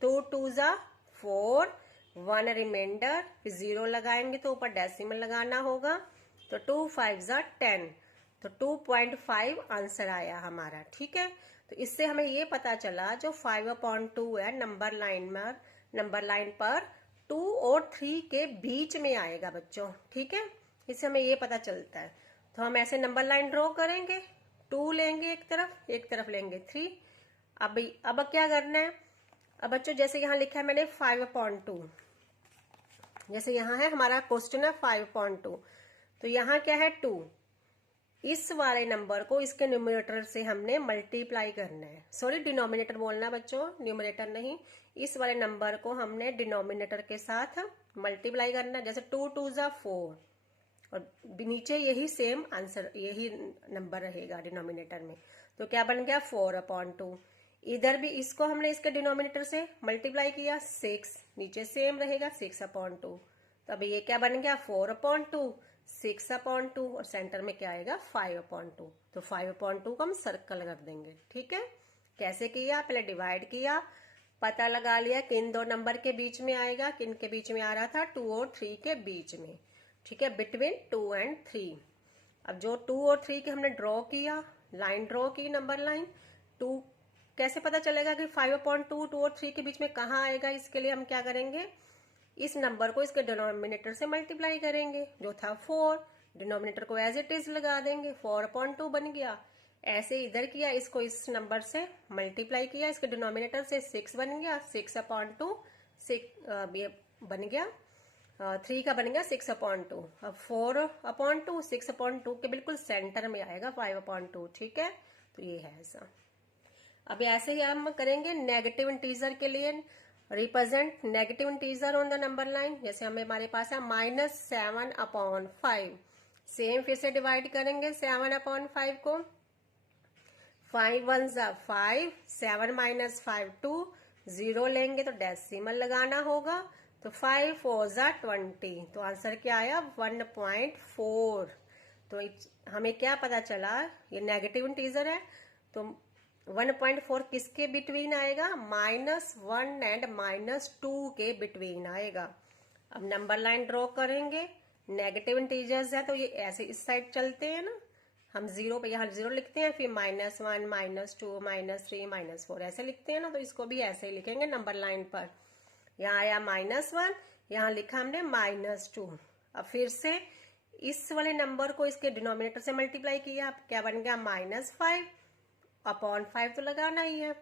2 2 ज़ा 4, 1 रिमाइंडर, फिर 0 लगाएंगे तो ऊपर डेसिमल लगाना होगा, तो 2 5 ज़ा 10, तो 2.5 आंसर आया हमारा। ठीक है, तो इससे हमें ये पता चला जो 5/2 है नंबर लाइन पर 2 और 3 के बीच में आएगा बच्चों। ठीक है, इससे हमें ये पता चलता है। तो हम ऐसे नंबर लाइन ड्रॉ करेंगे, 2 लेंगे एक तरफ लेंगे 3। अब क्या करना है, अब बच्चों जैसे यहाँ लिखा है मैंने 5/2, जैसे यहाँ है हमारा क्वेश्चन है 5/2, तो यहाँ क्या है 2, इस वाले नंबर को इसके न्यूमरेटर से हमने मल्टीप्लाई करना है, सॉरी डिनोमिनेटर बोलना बच्चों, न्यूमरेटर नहीं, इस वाले नंबर को हमने डिनोमिनेटर के साथ मल्टीप्लाई करना है। जैसे 2 2 ज़ा 4, और नीचे यही सेम आंसर, यही नंबर रहेगा डिनोमिनेटर में, तो क्या बन गया 4/2। इधर भी इसको हमने इसके डिनोमिनेटर से मल्टीप्लाई किया 6, नीचे सेम रहेगा 6/2, तो अभी ये क्या बन गया 4/2, 6/2, और सेंटर में क्या आएगा 5/2, तो 5/2 को हम सर्कल कर देंगे। ठीक है, कैसे किया, पहले डिवाइड किया, पता लगा लिया किन दो नंबर के बीच में आएगा, किन के बीच में आ रहा था, 2 और 3 के बीच में। ठीक है, बिटवीन 2 और 3। अब जो 2 और 3 के हमने ड्रॉ किया, लाइन ड्रॉ की नंबर लाइन, टू कैसे पता चलेगा कि 5/2 2 और 3 के बीच में कहाँ आएगा? इसके लिए हम क्या करेंगे, इस नंबर को इसके डिनोमिनेटर से मल्टीप्लाई करेंगे, जो था 4, डिनोमिनेटर को एज इट इज लगा देंगे, 4/2 बन गया। ऐसे इधर किया, इसको इस नंबर से मल्टीप्लाई किया, इसके डिनोमिनेटर से 6 बन गया, 6/2 ये बन गया 3 का बन गया 6/2। अब 4/2 6/2 के बिल्कुल सेंटर में आएगा 5/2, ठीक है, तो ये है ऐसा। अब ऐसे ही हम करेंगे नेगेटिव इंटीजर के लिए, represent negative integer on the number line. जैसे हमारे पास है -7/5, सेम फिर से डिवाइड करेंगे 7/5 को, 5 1 5, 7 - 5 2, 0 लेंगे तो डेसिमल लगाना होगा, तो 5 4 20, तो आंसर क्या आया 1.4। तो हमें क्या पता चला, ये नेगेटिव इंटीजर है, तो 1.4 किसके बिटवीन आएगा, -1 एंड -2 के बिटवीन आएगा। अब नंबर लाइन ड्रॉ करेंगे, नेगेटिव इंटीजर्स है तो ये ऐसे इस साइड चलते हैं ना, हम 0 पे यहाँ 0 लिखते हैं, फिर -1 -2 -3 -4 ऐसे लिखते हैं ना, तो इसको भी ऐसे ही लिखेंगे नंबर लाइन पर। यहाँ आया -1, यहाँ लिखा हमने -2। अब फिर से इस वाले नंबर को इसके डिनोमिनेटर से मल्टीप्लाई किया, क्या बन गया -5/5 तो लगाना ही है।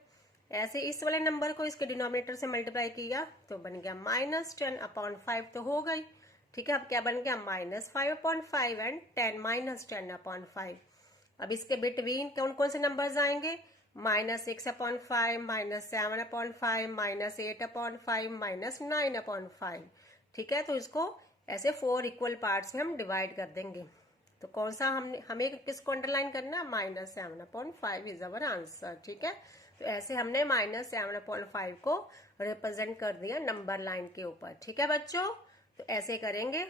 ऐसे इस वाले नंबर को इसके डिनोमिनेटर से मल्टीप्लाई किया तो बन गया -10/5 तो हो गई, ठीक है। अब क्या बन गया -5/5 एंड 10/5। अब इसके बिटवीन कौन कौन से नंबर्स आएंगे, -6/5 -7/5 -8/5 -9/5, ठीक है। तो इसको ऐसे 4 इक्वल पार्ट्स में हम डिवाइड कर देंगे। तो कौन सा हमें किसको अंडरलाइन करना है, -7/5 इज अवर आंसर, ठीक है। तो ऐसे हमने -7/5 को रिप्रेजेंट कर दिया नंबर लाइन के ऊपर, ठीक है बच्चों। तो ऐसे करेंगे,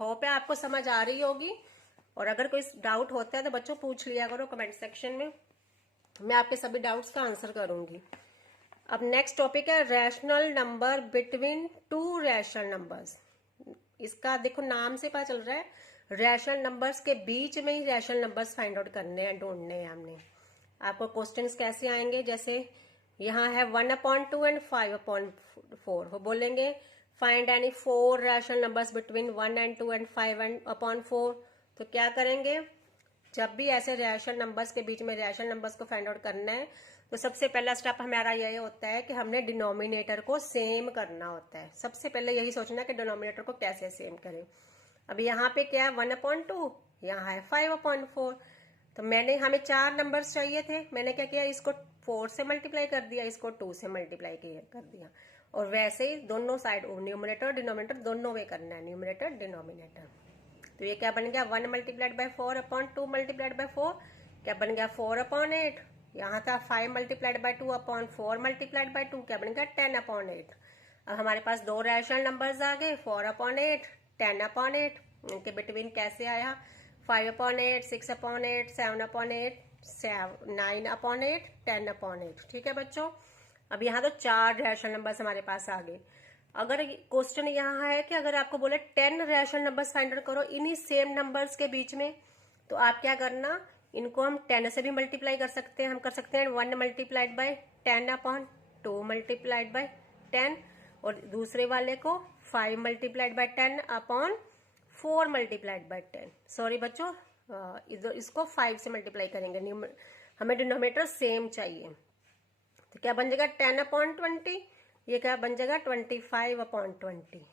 होप है आपको समझ आ रही होगी, और अगर कोई डाउट होता है तो बच्चों पूछ लिया करो कमेंट सेक्शन में, मैं आपके सभी डाउट्स का आंसर करूंगी। अब नेक्स्ट टॉपिक है rational number between 2 rational numbers. इसका देखो नाम से पता चल रहा है, रैशनल नंबर्स के बीच में ही रैशनल नंबर्स फाइंड आउट करने हैं, ढूंढने हैं हमने। आपको क्वेश्चंस कैसे आएंगे, जैसे यहाँ है 1/2 एंड 5/4, वो बोलेंगे find any 4 rational numbers between 1 and 2 and 5/4। तो क्या करेंगे, जब भी ऐसे रैशनल नंबर्स के बीच में रैशनल नंबर्स को फाइंड आउट करना है, तो सबसे पहला स्टेप हमारा यही होता है कि हमने डिनोमिनेटर को सेम करना होता है। सबसे पहले यही सोचना है कि डिनोमिनेटर को कैसे सेम करें। अब यहाँ पे क्या है 1/2, यहाँ है 5/4। तो हमें 4 नंबर्स चाहिए थे, मैंने क्या किया, इसको 4 से मल्टीप्लाई कर दिया, इसको 2 से मल्टीप्लाई कर दिया, और वैसे ही दोनों साइड न्यूमरेटर डिनोमिनेटर दोनों में करना है, न्यूमरेटर डिनोमिनेटर। तो ये क्या बन गया 1 × 4/2 × 4, क्या बन गया 4/8। यहाँ था 5 × 2/4 × 2, क्या बन गया 10/8। अब हमारे पास 2 रैशनल नंबर्स आ गए, 4/8 10/8। इनके बिटवीन कैसे आया, 5/8 6/8 7/8 9/8 10/8, ठीक है बच्चों। अब यहाँ तो 4 रैशनल नंबर्स हमारे पास आ गए। अगर क्वेश्चन यहाँ है कि अगर आपको बोले 10 रैशनल नंबर्स फाइंड आउट करो इन्हीं सेम नंबर्स के बीच में, तो आप क्या करना, इनको हम 10 से भी मल्टीप्लाई कर सकते हैं। हम कर सकते हैं 1 × 10/2 × 10, और दूसरे वाले को 5 × 10/4 × 10। सॉरी बच्चों, इसको 5 से मल्टीप्लाई करेंगे, हमें डिनोमिनेटर सेम चाहिए। तो क्या बन जाएगा 10/20, ये क्या बन जाएगा 25/20,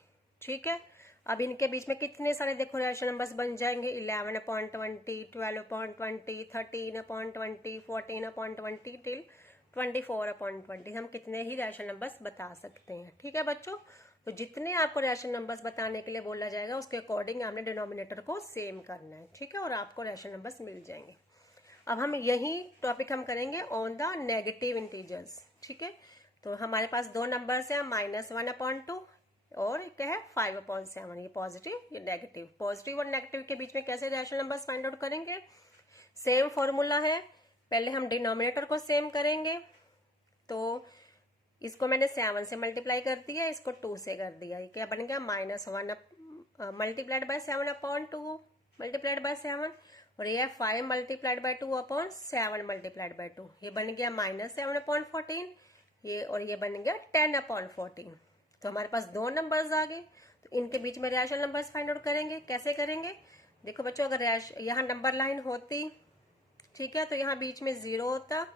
ठीक है। अब इनके बीच में कितने सारे देखो रैशनल नंबर्स बन जाएंगे, 11/20 12/20 13/20 14/20 टिल 24/20। हम कितने ही रैशनल नंबर्स बता सकते हैं, ठीक है बच्चों। तो जितने आपको रैशनल नंबर्स बताने के लिए बोला जाएगा उसके अकॉर्डिंग आपने डिनोमिनेटर को सेम करना है, ठीक है, और आपको रैशनल नंबर्स मिल जाएंगे। अब हम यही टॉपिक हम करेंगे ऑन द नेगेटिव इंटीजर्स, ठीक है। तो हमारे पास 2 नंबर्स हैं, -1/2 और क्या है 5/7। ये पॉजिटिव ये नेगेटिव। पॉजिटिव और नेगेटिव के बीच में कैसे रैशनल नंबर्स फाइंड आउट करेंगे, सेम फॉर्मूला है। पहले हम डिनोमिनेटर को सेम करेंगे, तो इसको मैंने 7 से मल्टीप्लाई कर दिया, इसको 2 से कर दिया, ये क्या बन गया -1 × 7/2 मल्टीप्लाइड बाय 7, और ये 5 multiplied bye 2 upon 7 multiplied by 2, ये बन गया -7 अपॉन 14, ये और ये बन गया 10 अपॉन 14। तो हमारे पास दो नंबर्स आ गए, तो इनके बीच में रैशनल नंबर्स फाइंड आउट करेंगे। कैसे करेंगे? देखो बच्चों, अगर यहाँ नंबर लाइन होती, ठीक है, तो यहाँ बीच में 0 होता,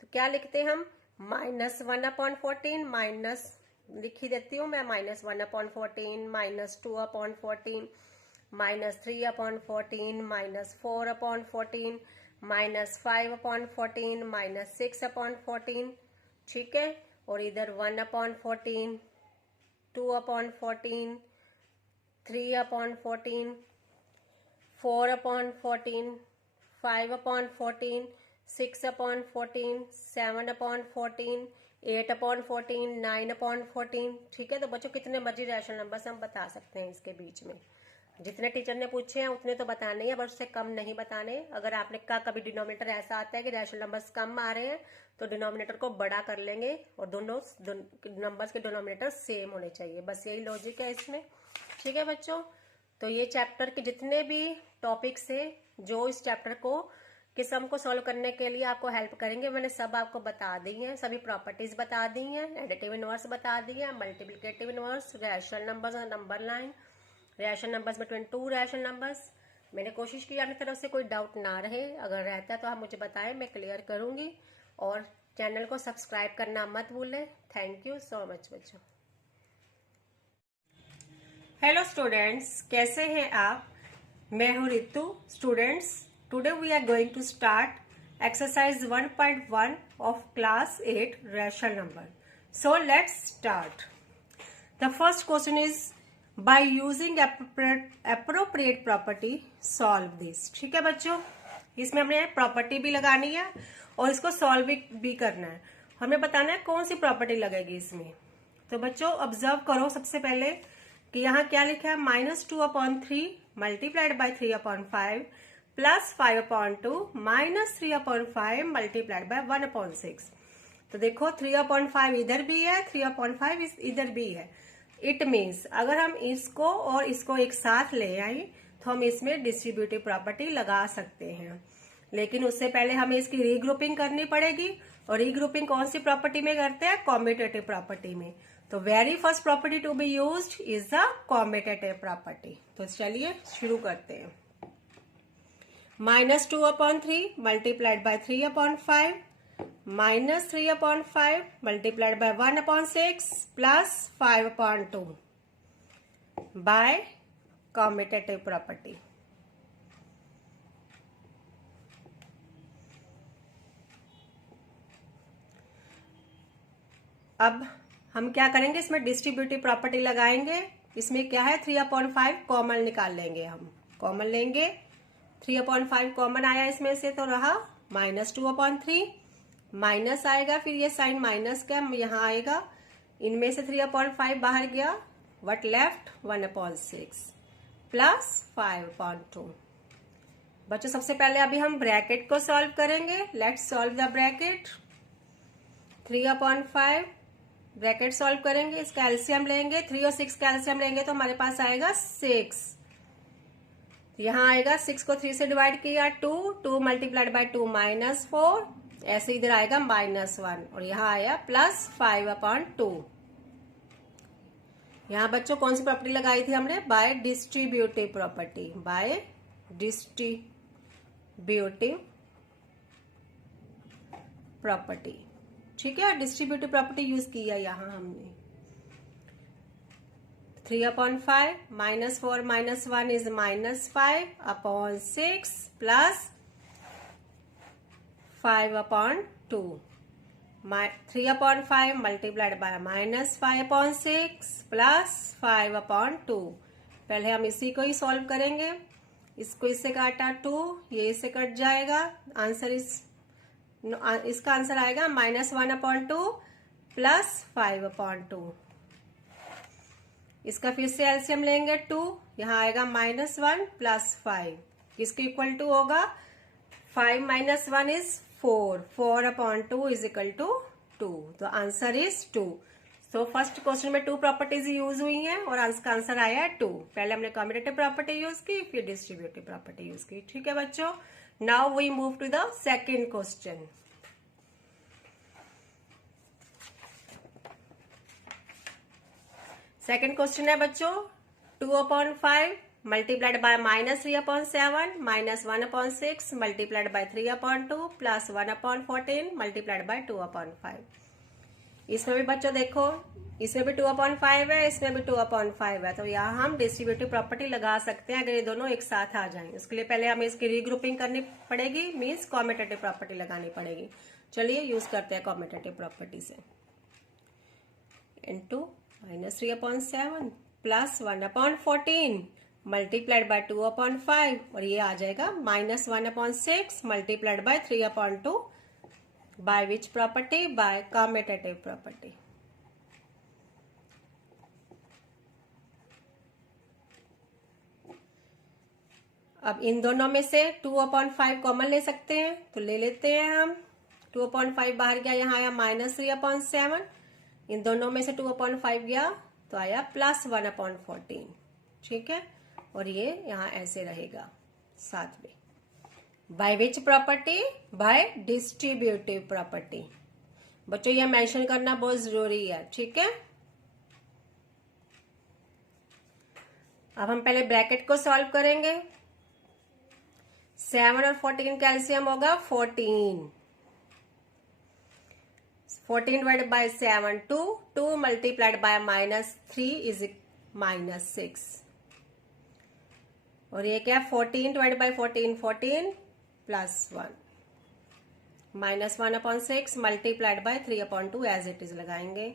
तो क्या लिखते हम? -1 अपॉन 14, माइनस लिख ही देती हूँ मैं, -1 upon 14, -2 upon 14, -3 upon 14, -4 upon 14, -5 upon 14, -6 upon 14, ठीक है। और इधर 1 upon 14, 2 upon 14, 3 upon 14, 4 upon 14, 5 upon 14, 6 upon 14, 7 upon 14, 8 upon 14, 9 upon 14, ठीक है। तो बच्चों कितने मर्जी रैशनल नंबर्स हम बता सकते हैं इसके बीच में, जितने टीचर ने पूछे हैं उतने तो बताने हैं, बस उससे कम नहीं बताने। अगर आपने कहा कभी डिनोमिनेटर ऐसा आता है कि रैशनल नंबर्स कम आ रहे हैं, तो डिनोमिनेटर को बड़ा कर लेंगे और दोनों नंबर्स के डिनोमिनेटर सेम होने चाहिए, बस यही लॉजिक है इसमें, ठीक है बच्चों। तो ये चैप्टर के जितने भी टॉपिक्स है जो इस चैप्टर को कि सम को सॉल्व करने के लिए आपको हेल्प करेंगे, मैंने सब आपको बता दी हैं, सभी प्रॉपर्टीज बता दी हैं, एडिटिव इनवर्स बता दी है, मल्टीप्लिकेटिव इनवर्स, रैशनल नंबर्स और number line, rational numbers between two rational numbers. मैंने कोशिश की अपनी तरफ से कोई डाउट ना रहे, अगर रहता है तो आप मुझे बताएं, मैं क्लियर करूंगी। और चैनल को सब्सक्राइब करना मत भूलें। थैंक यू सो मच बच्चों। हेलो स्टूडेंट्स, कैसे हैं आप? मैं हूँ Ritu. Students, today we are going to start exercise 1.1 of class 8 rational number. So let's start. The first question is by using appropriate property solve this. ठीक है बच्चों, इसमें हमने प्रॉपर्टी भी लगानी है और इसको सॉल्व भी करना है। हमें बताना है कौन सी प्रॉपर्टी लगेगी इसमें। तो बच्चों ऑब्जर्व करो सबसे पहले कि यहाँ क्या लिखा है, -2/3 multiplied by 3/5 plus 5/2 -3/5 multiplied by 1/6। तो देखो 3/5 इधर भी है, 3/5 इधर भी है। इट मीन्स अगर हम इसको और इसको एक साथ ले आए तो हम इसमें डिस्ट्रीब्यूटिव प्रॉपर्टी लगा सकते हैं, लेकिन उससे पहले हमें इसकी रीग्रुपिंग करनी पड़ेगी। और रीग्रुपिंग कौन सी प्रॉपर्टी में करते हैं? कॉम्यूटेटिव प्रॉपर्टी में। तो very first property to be used is the commutative property. तो चलिए शुरू करते हैं। -2/3 multiplied by 3/5 -3/5 multiplied by 1/6 plus 5/2 by commutative property. अब हम क्या करेंगे, इसमें डिस्ट्रीब्यूटिव प्रॉपर्टी लगाएंगे। इसमें क्या है, 3/5 कॉमन निकाल लेंगे, हम कॉमन लेंगे। 3/5 कॉमन आया इसमें से, तो रहा -2/3, माइनस आएगा, फिर ये साइन माइनस का यहाँ आएगा, इनमें से 3/5 बाहर गया, वट लेफ्ट 1/6 प्लस 5/2। बच्चों सबसे पहले अभी हम ब्रैकेट को सॉल्व करेंगे। Let's solve the bracket. 3/5 bracket solve करेंगे, इसका एलसीएम लेंगे, 3 और 6 का एलसीएम लेंगे तो हमारे पास आएगा 6। यहाँ आएगा 6 को 3 से डिवाइड किया 2 मल्टीप्लाइड बाय 2 -4, ऐसे इधर आएगा -1 और यहाँ आया प्लस 5/2। यहाँ बच्चों कौन सी प्रॉपर्टी लगाई थी हमने? Bye distributive property, bye distributive property. ठीक है, डिस्ट्रीब्यूटिव प्रॉपर्टी यूज किया यहाँ हमने। 3/5 -4 -1 is -5/6 plus 5/2। 3/5 multiplied bye -5/6 plus 5/2। पहले हम इसी को ही सॉल्व करेंगे। इसको इससे काटा 2, ये इससे कट जाएगा, आंसर इसका आंसर आएगा -1/2 प्लस 5/2। इसका फिर से एलसीएम लेंगे 2, यहाँ आएगा -1 प्लस 5, किसके इक्वल टू होगा? 5 - 1 इज 4, 4/2 इज इक्वल टू 2। तो answer is 2। So first question में 2 प्रॉपर्टीज यूज हुई हैं और इसका आंसर आया है 2। पहले हमने कम्यूटेटिव प्रॉपर्टी यूज की, फिर डिस्ट्रीब्यूटिव प्रॉपर्टी यूज की। ठीक है बच्चों, now we move to the second question. Second question है बच्चों 2/5 multiplied by -3/7 -1/6 multiplied by 3/2 plus 1/14 multiplied by 2/5। इसमें भी बच्चों देखो, इसमें भी 2/5 है, इसमें भी 2/5 है, तो यहाँ हम डिस्ट्रीब्यूटिव प्रॉपर्टी लगा सकते हैं अगर ये दोनों एक साथ आ जाएं। उसके लिए पहले हमें इसकी रीग्रुपिंग करनी पड़ेगी, मीन्स कॉम्यूटेटिव प्रॉपर्टी लगानी पड़ेगी। चलिए यूज करते हैं कॉम्यूटेटिव प्रॉपर्टी से। इनटू -3/7 प्लस 1/14 मल्टीप्लाइड बाय 2/5 और ये आ जाएगा -1/6 multiplied by 3/2 by which property, by commutative property. अब इन दोनों में से 2/5 कॉमन ले सकते हैं, तो ले लेते हैं हम। 2/5 बाहर गया, यहाँ आया -3/7। इन दोनों में से 2/5 गया तो आया प्लस 1/14। ठीक है, और ये यहाँ ऐसे रहेगा साथ में। Bye which property, bye distributive property. बच्चों यह मेंशन करना बहुत जरूरी है। ठीक है, अब हम पहले ब्रैकेट को सॉल्व करेंगे। 7 और 14 का एलसीएम होगा 14। 14 divide by 7 2 multiplied by -3 is -6। और ये क्या है 14 divide by 14 14 plus 1 -1/6 multiplied by 3/2 as it is लगाएंगे।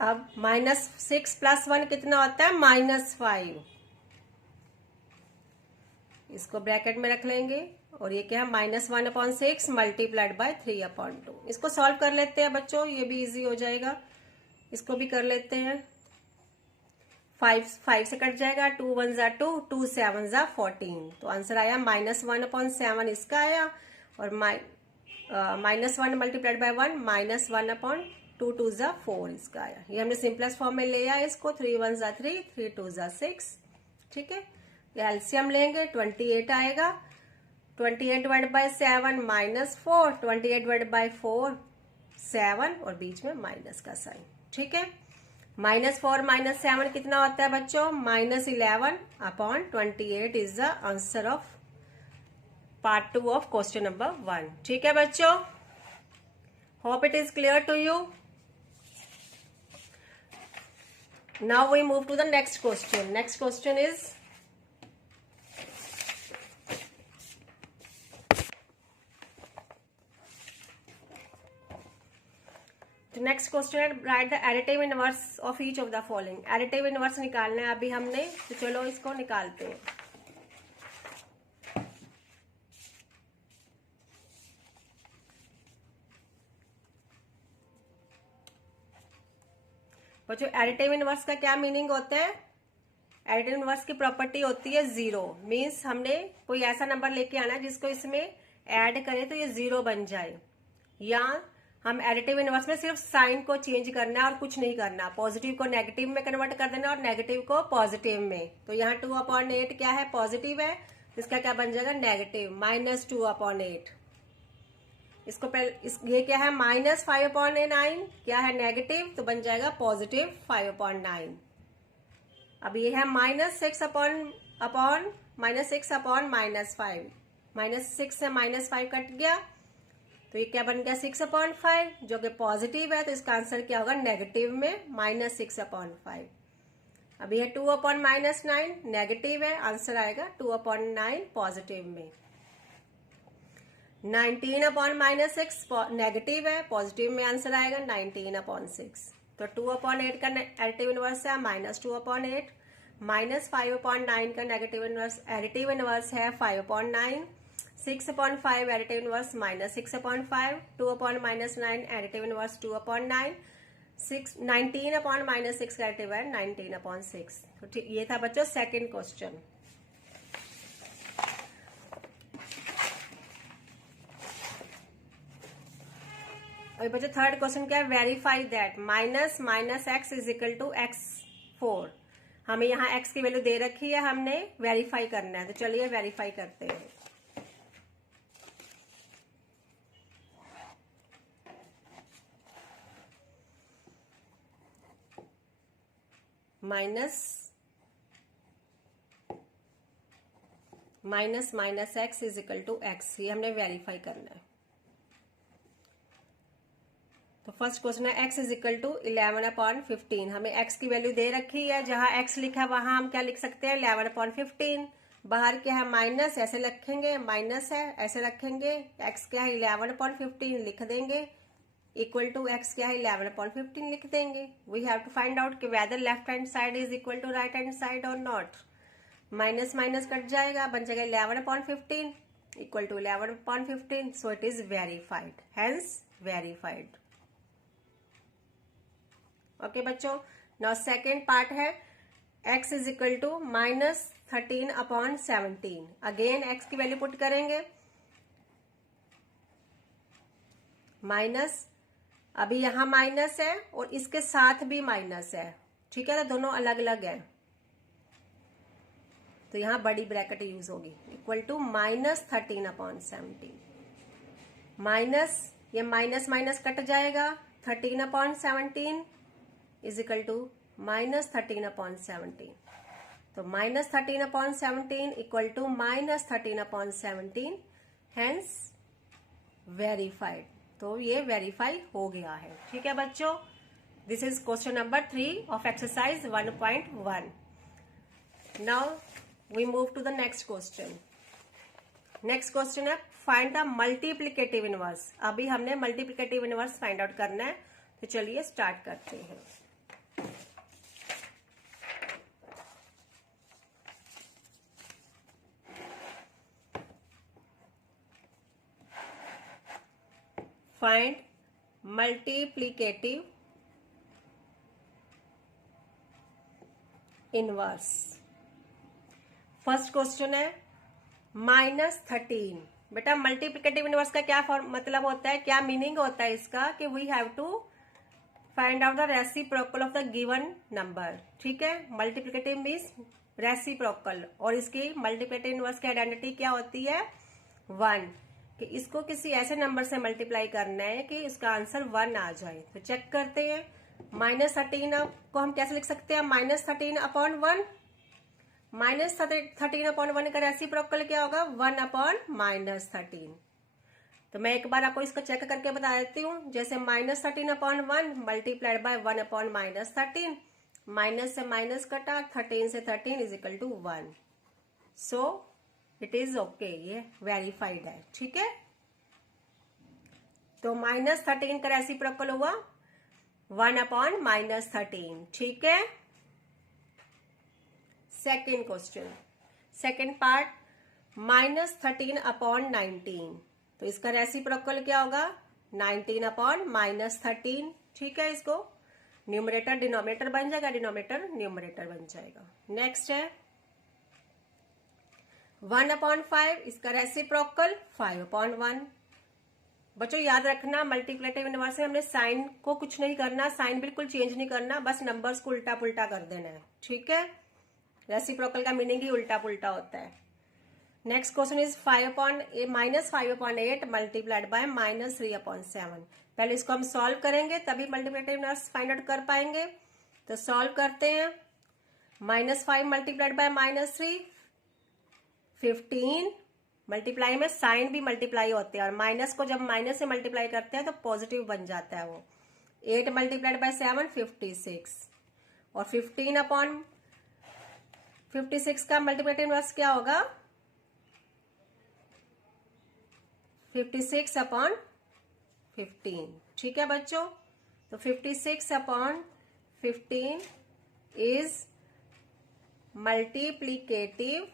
अब -6 प्लस 1 कितना होता है -5। इसको ब्रैकेट में रख लेंगे और ये क्या है -1/6 मल्टीप्लाइड बाय 3/2। इसको सॉल्व कर लेते हैं बच्चों, ये भी इजी हो जाएगा। इसको भी कर लेते हैं। 5 से कट जाएगा, 2 1 जा 2, 2 7 जा 14। तो आंसर आया -1/7 इसका आया और -1 मल्टीप्लाइड बाय 1 -1/2 2 जा 4 इसका आया। ये हमने सिंपलेस्ट फॉर्म में लिया इसको। 3 1 जा 3, 3 2 जा 6। ठीक है, एलसीएम लेंगे 28 आएगा। 28 डिवाइड बाय 7 -4, 28 डिवाइड बाय 4 7 और बीच में माइनस का साइन। ठीक है, -4 -7 कितना होता है बच्चों -11/28 is the answer of part 2 of question number 1। ठीक है बच्चों, hope it is clear to you. Now we move to the next question. Next question is next question है right the additive inverse of each of the following. Additive inverse निकालना है अभी हमने, तो चलो इसको निकालते हैं। बच्चों एडिटिव इनवर्स का क्या मीनिंग होता है? एडिटिव इनवर्स की प्रॉपर्टी होती है 0। मीन्स हमने कोई ऐसा नंबर लेके आना है जिसको इसमें ऐड करें तो ये 0 बन जाए, या हम एडिटिव इनवर्स में सिर्फ साइन को चेंज करना है और कुछ नहीं करना। पॉजिटिव को नेगेटिव में कन्वर्ट कर देना और नेगेटिव को पॉजिटिव में। तो यहाँ 2/8 क्या है पॉजिटिव है, इसका क्या बन जाएगा नेगेटिव -2/8। इसको पहले ये क्या है -5/9 क्या है नेगेटिव, तो बन जाएगा पॉजिटिव 5/9। अब ये है -6 अपॉन -6 से -5 कट गया, तो ये क्या बन गया 6/5 जो कि पॉजिटिव है। तो इसका आंसर क्या होगा नेगेटिव में -6/5। अब ये 2/9 नेगेटिव है, आंसर आएगा 2/9 पॉजिटिव में। 19/6 नेगेटिव है, पॉजिटिव में आंसर आएगा 19/6। तो 2/8 का एडिटिव इनवर्स है -2/8, -5/9 का नेगेटिव इनवर्स एडिटिव इनवर्स है 5/9, 6/5 एडिटिव इनवर्स -6/5, 2/9 एडिटिव इनवर्स 2/9, 19/6 का एडिटिव है 19/6। तो ठीक, ये था बच्चों सेकंड क्वेश्चन। अभी बच्चे थर्ड क्वेश्चन क्या है, verify that minus minus X is equal to X 4। हमें यहाँ एक्स की वैल्यू दे रखी है, हमने वेरीफाई करना है, तो चलिए वेरीफाई करते हैं। Minus minus minus X is equal to X, ये हमने वेरीफाई करना है। तो फर्स्ट क्वेश्चन है x इज इक्वल टू 11/15। हमें x की वैल्यू दे रखी है, जहां x लिखा है वहां हम क्या लिख सकते हैं, 11/15। बाहर क्या है, माइनस, ऐसे रखेंगे, माइनस है ऐसे रखेंगे, x क्या है 11/15 लिख देंगे, इक्वल टू x क्या है 11/15 लिख देंगे। We have to find out कि whether left hand side is equal to right hand side और नॉट। माइनस माइनस कट जाएगा, बन जाएगा 11/15 equal to 11/15, so it is verified, hence verified. Okay बच्चों, नाउ सेकेंड पार्ट है x is equal to -13/17। Again x की value put करेंगे, minus, अभी यहां माइनस है और इसके साथ भी माइनस है, ठीक है, तो दोनों अलग अलग है, तो यहां बड़ी ब्रैकेट यूज होगी, इक्वल टू -13/17। माइनस, ये माइनस माइनस कट जाएगा, 13/17 इज इक्वल टू -13/17। तो -13/17 इक्वल टू -13/17, हेंस वेरीफाइड। तो ये वेरीफाई हो गया है, ठीक है बच्चों। This is question number 3 of exercise 1.1। Now we move to the next question. Next question है फाइंड द मल्टीप्लिकेटिव इनवर्स। अभी हमने मल्टीप्लिकेटिव इनवर्स फाइंड आउट करना है, तो चलिए स्टार्ट करते हैं। Find multiplicative inverse. First question है -13। बेटा मल्टीप्लिकेटिव इनवर्स का क्या मतलब होता है, क्या मीनिंग होता है इसका, कि we have to find out the reciprocal of the given number, ठीक है। मल्टीप्लिकेटिव मीन्स रेसिप्रोकल, और इसकी मल्टीप्लिकेटिव इनवर्स की आइडेंटिटी क्या होती है, 1, कि इसको किसी ऐसे नंबर से मल्टीप्लाई करना है कि इसका आंसर 1 आ जाए। तो चेक करते हैं, -13 को हम कैसे लिख सकते हैं, -13/1। -13/1 का रेसिप्रोकल क्या होगा, 1/-13। तो मैं एक बार आपको इसको चेक करके बता देती हूँ। जैसे -13/1 मल्टीप्लाइड बाय 1/-13, माइनस से माइनस कटा, 13 से 13 is equal to 1। So it is okay, ये वेरीफाइड है, ठीक है। तो -13 का रेसिप्रोकल हुआ 1/-13, ठीक है। Second question, second part, -13/19। तो इसका रेसिप्रोकल क्या होगा, 19/-13, ठीक है। इसको न्यूमरेटर डिनोमिनेटर बन जाएगा, डिनोमिनेटर न्यूमरेटर बन जाएगा। नेक्स्ट है 1/5, इसका रेसिप्रोकल 5/1। बच्चों याद रखना, मल्टीप्लिकेटिव इनवर्स में हमने साइन को कुछ नहीं करना, साइन बिल्कुल चेंज नहीं करना, बस नंबर्स को उल्टा पुल्टा कर देना है, ठीक है। रेसिप्रोकल का मीनिंग ही उल्टा पुल्टा होता है। Next question is -5/8 multiplied by -3/7। पहले इसको हम सॉल्व करेंगे, तभी मल्टीप्लिकेटिव इनवर्स फाइंड आउट कर पाएंगे। तो सॉल्व करते हैं, -5 मल्टीप्लाइड बाय -3, 15। मल्टीप्लाई में साइन भी मल्टीप्लाई होते हैं, और माइनस को जब माइनस से मल्टीप्लाई करते हैं तो पॉजिटिव बन जाता है वो। 8 मल्टीप्लाइड बाय 7, 56। और 15/56 का मल्टीप्लिकेटिव इनवर्स क्या होगा, 56/15, ठीक है बच्चों। तो 56/15 इज मल्टीप्लिकेटिव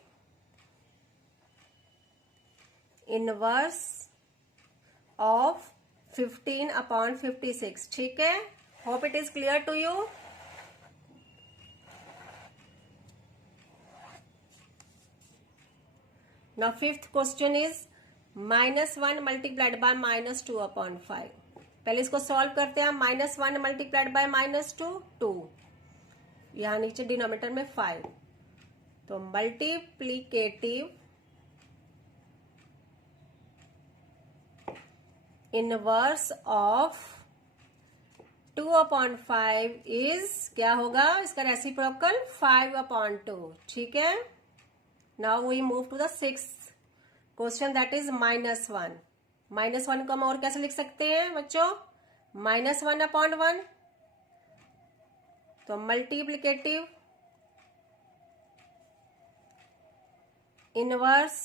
इनवर्स ऑफ 15/56, ठीक है। Hope it is clear to you. Now fifth question is -1 multiplied by -2/5। पहले इसको सॉल्व करते हैं। -1 मल्टीप्लाइड बाय -2 2, यहाँ नीचे डिनोमिनेटर में 5, तो मल्टीप्लीकेटिव इनवर्स ऑफ 2/5 इज क्या होगा, इसका रेसिप्रोकल 5/2। ठीक है, now we move to the 6th question, that is -1। -1 को हम और कैसे लिख सकते हैं बच्चों, -1/1, तो मल्टीप्लीकेटिव इनवर्स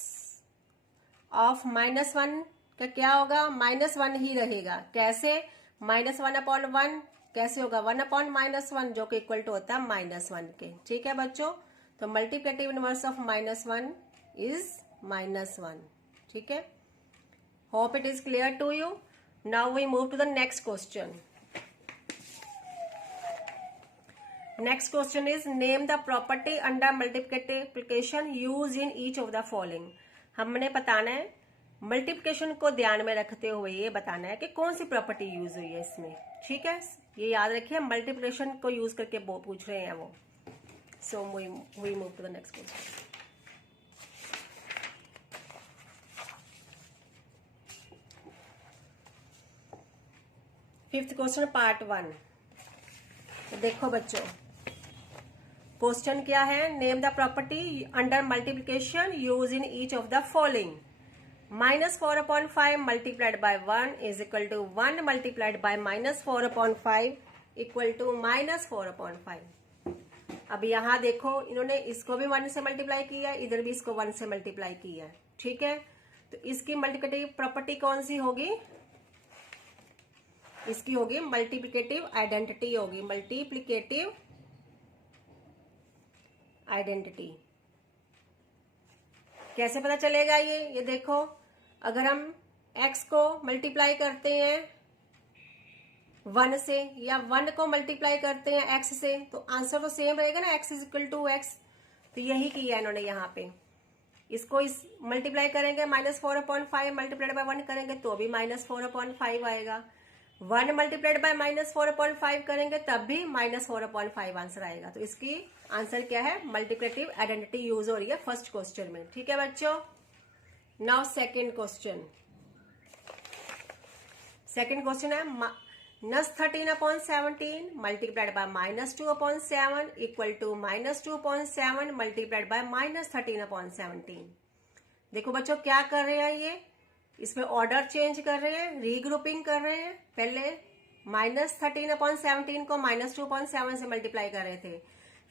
ऑफ -1 का क्या होगा, -1 ही रहेगा। कैसे, -1/1 कैसे होगा, 1/-1 जो कि इक्वल टू होता है -1 के। ठीक है बच्चों, तो मल्टीप्लिकेटिव इनवर्स ऑफ -1 इज -1। ठीक है, hope it is clear to you. Now we move to the next question. Next question is name the property under multiplication use in each of the following. हमने बताना है, multiplication को ध्यान में रखते हुए ये बताना है कि कौन सी प्रॉपर्टी यूज हुई है इसमें। ठीक है, ये याद रखिए, मल्टीप्लिकेशन को यूज करके पूछ रहे हैं वो। So we move to the next question. Fifth question part 1। तो देखो बच्चों, क्वेश्चन क्या है, name the property under multiplication use in each of the following. -4/5 multiplied by 1 is equal to 1 multiplied by -4/5 equal to -4/5। अब यहाँ देखो, इन्होंने इसको भी 1 से मल्टीप्लाई किया है, इधर भी इसको 1 से मल्टीप्लाई किया है। ठीक है, तो इसकी मल्टीप्लिकेटिव प्रॉपर्टी कौन सी होगी, इसकी होगी मल्टीप्लिकेटिव आइडेंटिटी होगी, मल्टीप्लिकेटिव आइडेंटिटी। कैसे पता चलेगा ये देखो, अगर हम x को मल्टीप्लाई करते हैं 1 से या 1 को मल्टीप्लाई करते हैं x से, तो आंसर तो सेम रहेगा ना, x is equal to x। तो यही किया इन्होंने यहाँ पे, इसको इस मल्टीप्लाई करेंगे, -4/5 मल्टीप्लाइड बाय 1 करेंगे तो भी -4/5 आएगा। 1 मल्टीप्लाइड बाय -4/5 करेंगे तब भी -4/5 आंसर आएगा। तो इसकी आंसर क्या है, मल्टीप्लिकेटिव आइडेंटिटी यूज हो रही है फर्स्ट क्वेश्चन में। ठीक है बच्चों, now second question. Second question है -13/17 multiplied by -2/7 equal to -2/7 multiplied by -13/17। देखो बच्चों, क्या कर रहे हैं ये, इसमें ऑर्डर चेंज कर रहे हैं, रीग्रुपिंग कर रहे हैं। पहले -13/17 को -2/7 से मल्टीप्लाई कर रहे थे,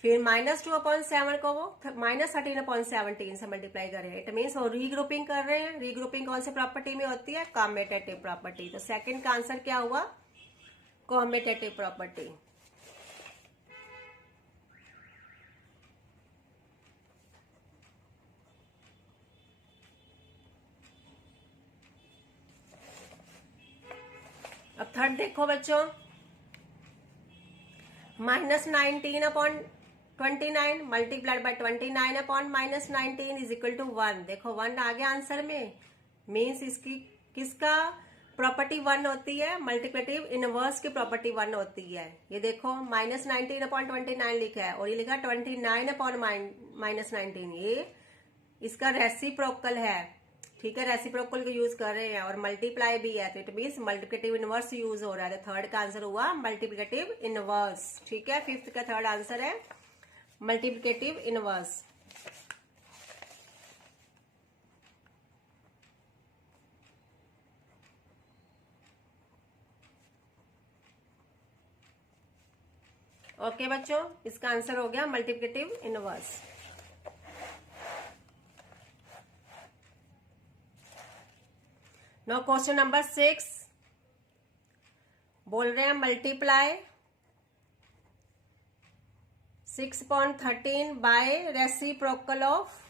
फिर -2/7 को वो -13/17 से मल्टीप्लाई कर रहे हैं। इट मीन्स वो रीग्रुपिंग कर रहे हैं। रीग्रुपिंग कौन सी प्रॉपर्टी में होती है, कॉम्यूटेटिव प्रॉपर्टी। तो सेकंड का आंसर क्या हुआ, कॉम्यूटेटिव प्रॉपर्टी। अब थर्ड देखो बच्चों, -19/29 multiplied by 29/-19 is equal to 1। देखो 1 आ गया आंसर में, मीन्स इसकी किसका प्रॉपर्टी 1 होती है, मल्टीप्लिकेटिव इनवर्स की प्रॉपर्टी 1 होती है। ये देखो -19/29 लिखा है और ये लिखा 29/-19, ये इसका रेसिप्रोकल है। ठीक है, रेसिप्रोकल को यूज कर रहे हैं और मल्टीप्लाई भी है, तो it means multiplicative inverse use हो रहा है। तो थर्ड का आंसर हुआ मल्टीप्लिकेटिव इनवर्स। ठीक है, फिफ्थ का थर्ड आंसर है मल्टीप्लिकेटिव इनवर्स। ओके बच्चों, इसका आंसर हो गया multiplicative inverse. Now question number 6 बोल रहे हैं मल्टीप्लाई 6/13 बाय रेसिप्रोकल ऑफ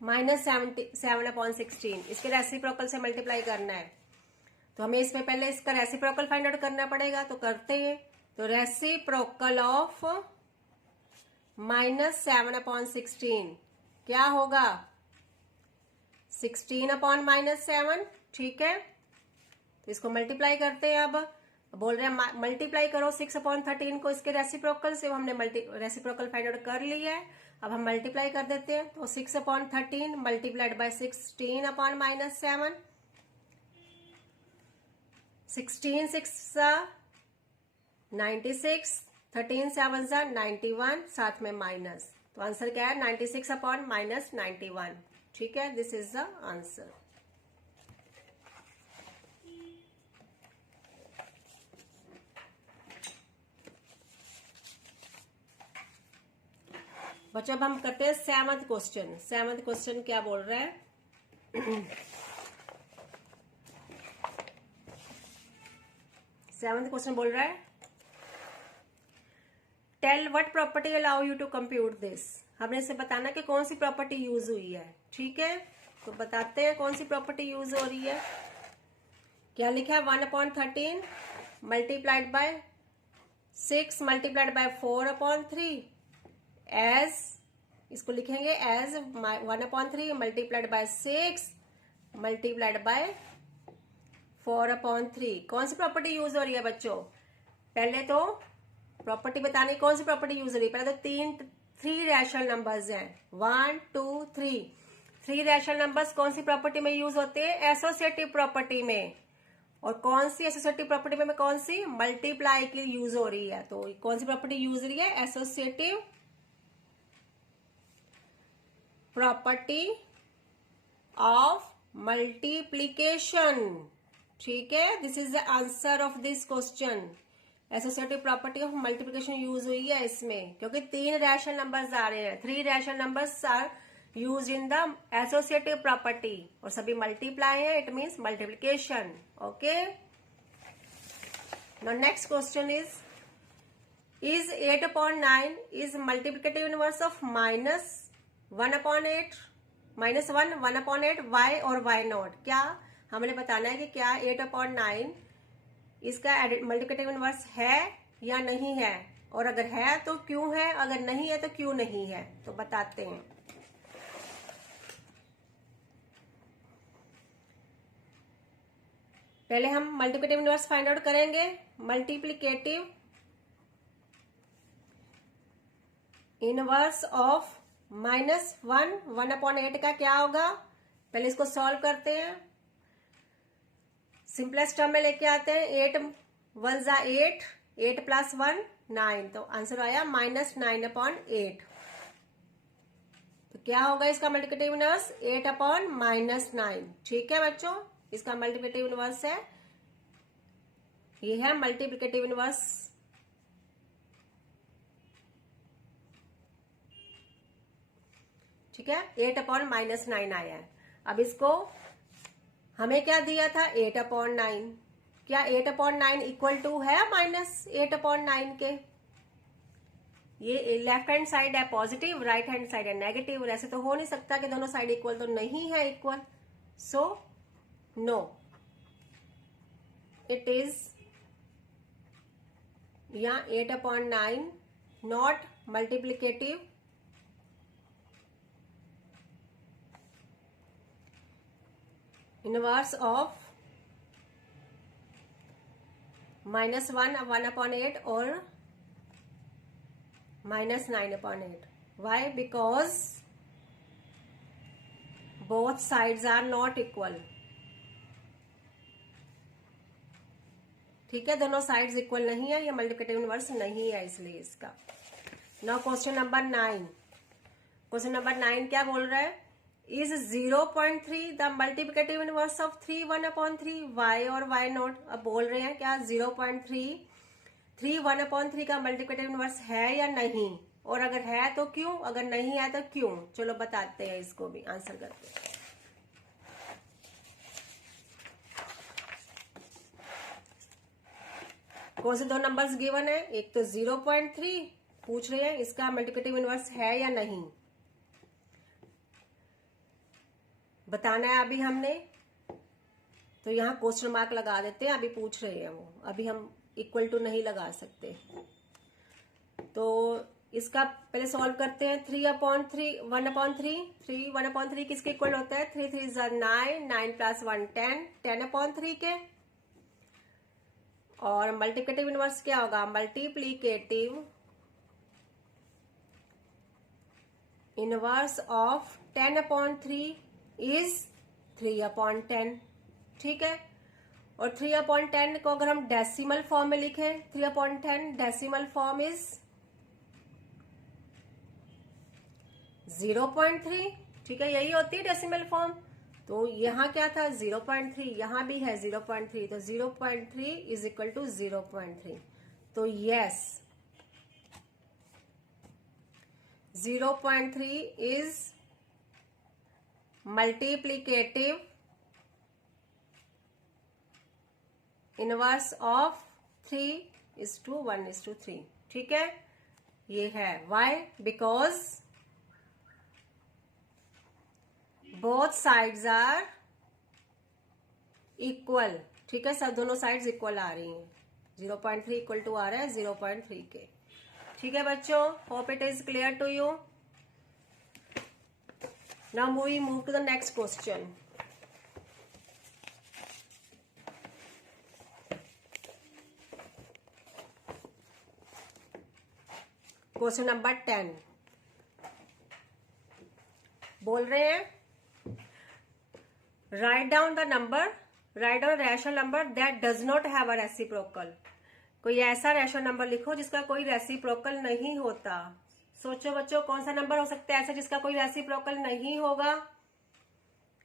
-7/16। इसके रेसिप्रोकल से मल्टीप्लाई करना है, तो हमें इसमें पहले इसका रेसिप्रोकल फाइंड आउट करना पड़ेगा। तो करते हैं, तो रेसिप्रोकल ऑफ -7/16 क्या होगा, 16/-7। ठीक है, तो इसको मल्टीप्लाई करते हैं। अब बोल रहे हैं मल्टीप्लाई करो 6/13 को इसके रेसिप्रोकल से। हमने रेसिप्रोकल फाइंड आउट कर लिया है, अब हम मल्टीप्लाई कर देते हैं। तो 6/13 मल्टीप्लाइड बाय 16/-7, 16 6 96, 13 7 91, साथ में माइनस। तो आंसर क्या है 96/-91। ठीक है, दिस इज द आंसर। बच्चों अब हम करते हैं 7th क्वेश्चन। 7th क्वेश्चन क्या बोल रहा है? 7th क्वेश्चन बोल रहा है tell what property allow you to compute this. हमने इसे बताना कि कौन सी प्रॉपर्टी यूज हुई है। ठीक है, तो बताते हैं कौन सी प्रॉपर्टी यूज हो रही है। क्या लिखा है 1/13 multiplied by 6 multiplied by 4/3 as, इसको लिखेंगे as 1/3 multiplied by 6 multiplied by 4/3। कौन सी प्रॉपर्टी यूज हो रही है बच्चों? पहले तो प्रॉपर्टी बताने कौन सी प्रॉपर्टी यूज हो रही है। पहले तो 3 रैशनल नंबर्स हैं 1 2 3। 3 रैशनल नंबर्स कौन सी प्रॉपर्टी में यूज होते हैं? एसोसिएटिव प्रॉपर्टी में। और कौन सी एसोसिएटिव प्रॉपर्टी में कौन सी? मल्टीप्लाई की यूज हो रही है। तो कौन सी प्रॉपर्टी यूज हो रही है? Associative property of multiplication. ठीक है, this is the answer of this question. Associative property of multiplication use हुई है इसमें, क्योंकि 3 रैशनल नंबर्स आ रहे हैं। 3 rational numbers are use in the associative property और सभी मल्टीप्लाई है, it means multiplication. Okay, now next question is 8/9 is multiplicative inverse of -1/8 -1 1/8 why और वाई नॉट। क्या हमें बताना है कि क्या 8/9 इसका मल्टीप्लिकेटिव इनवर्स है या नहीं है, और अगर है तो क्यों है, अगर नहीं है तो क्यों नहीं है। तो बताते हैं। पहले हम मल्टीप्लिकेटिव इनवर्स फाइंड आउट करेंगे। मल्टीप्लिकेटिव इनवर्स ऑफ -1 1/8 का क्या होगा? पहले इसको सॉल्व करते हैं। सिंपलेस्ट टर्म में लेके आते हैं। 8 1 8, 8 + 1 9, तो आंसर आया -9/8। तो क्या होगा इसका मल्टीप्लिकेटिव इनवर्स? 8/-9। ठीक है बच्चों, इसका मल्टीप्लिकेटिव इनवर्स है, ये है मल्टीप्लिकेटिव इनवर्स। ठीक है, 8/-9 आया है। अब इसको हमें क्या दिया था? 8/9। क्या 8/9 इक्वल टू है -8/9 के? ये लेफ्ट हैंड साइड है पॉजिटिव, राइट हैंड साइड है नेगेटिव। ऐसे तो हो नहीं सकता कि दोनों साइड इक्वल, तो नहीं है equal. So no, it is या 8/9 नॉट मल्टीप्लिकेटिव इनवर्स ऑफ -1 1/8 और -9/8। Why? Because both sides are not equal. ठीक है, दोनों साइड्स इक्वल नहीं है, ये मल्टीप्लिकेटिव इनवर्स नहीं है इसलिए इसका। Now question number 9। Question number 9 क्या बोल रहा है? Is 0.3 the multiplicative inverse of 3 1/3 why और वाई नॉट। अब बोल रहे हैं क्या 0.3 3 1/3 का मल्टीप्लिकेटिव इनवर्स है या नहीं, और अगर है तो क्यों, अगर नहीं है तो क्यों। चलो बताते हैं, इसको भी आंसर करते हैं। कौन से दो नंबर्स गिवन है? एक तो 0.3 पूछ रहे हैं इसका मल्टीप्लिकेटिव इनवर्स है या नहीं, बताना है अभी हमने। तो यहाँ क्वेश्चन मार्क लगा देते हैं, अभी पूछ रहे हैं वो, अभी हम इक्वल टू नहीं लगा सकते। तो इसका पहले सॉल्व करते हैं। 3/3 1/3 3 1/3 किसके इक्वल होता है? 3 3 9 9 + 1 10 10/3 के। और मल्टीप्लिकेटिव इनवर्स क्या होगा? Multiplicative inverse of 10/3 is 3/10। ठीक है, और 3/10 को अगर हम डेसिमल फॉर्म में लिखें, 3/10 डेसिमल फॉर्म इज 0.3। ठीक है, यही होती है डेसिमल फॉर्म। तो यहाँ क्या था? 0.3, यहाँ भी है 0.3, तो 0.3 इज इक्वल टू 0.3। तो yes, 0.3 is multiplicative inverse of 3:1:3। ठीक है, ये है why? Because both sides are equal। ठीक है, सब दोनों साइड्स इक्वल आ रही हैं। 0.3 इक्वल टू आ रहा है 0.3 के। ठीक है बच्चों, hope it is clear to you. Now we move to the next question. Question number 10 बोल रहे हैं, write down the number, write down rational number that does not have a reciprocal. कोई ऐसा रैशनल नंबर लिखो जिसका कोई reciprocal नहीं होता। सोचो बच्चों, कौन सा नंबर हो सकता है ऐसा जिसका कोई रेसिप्रोकल नहीं होगा?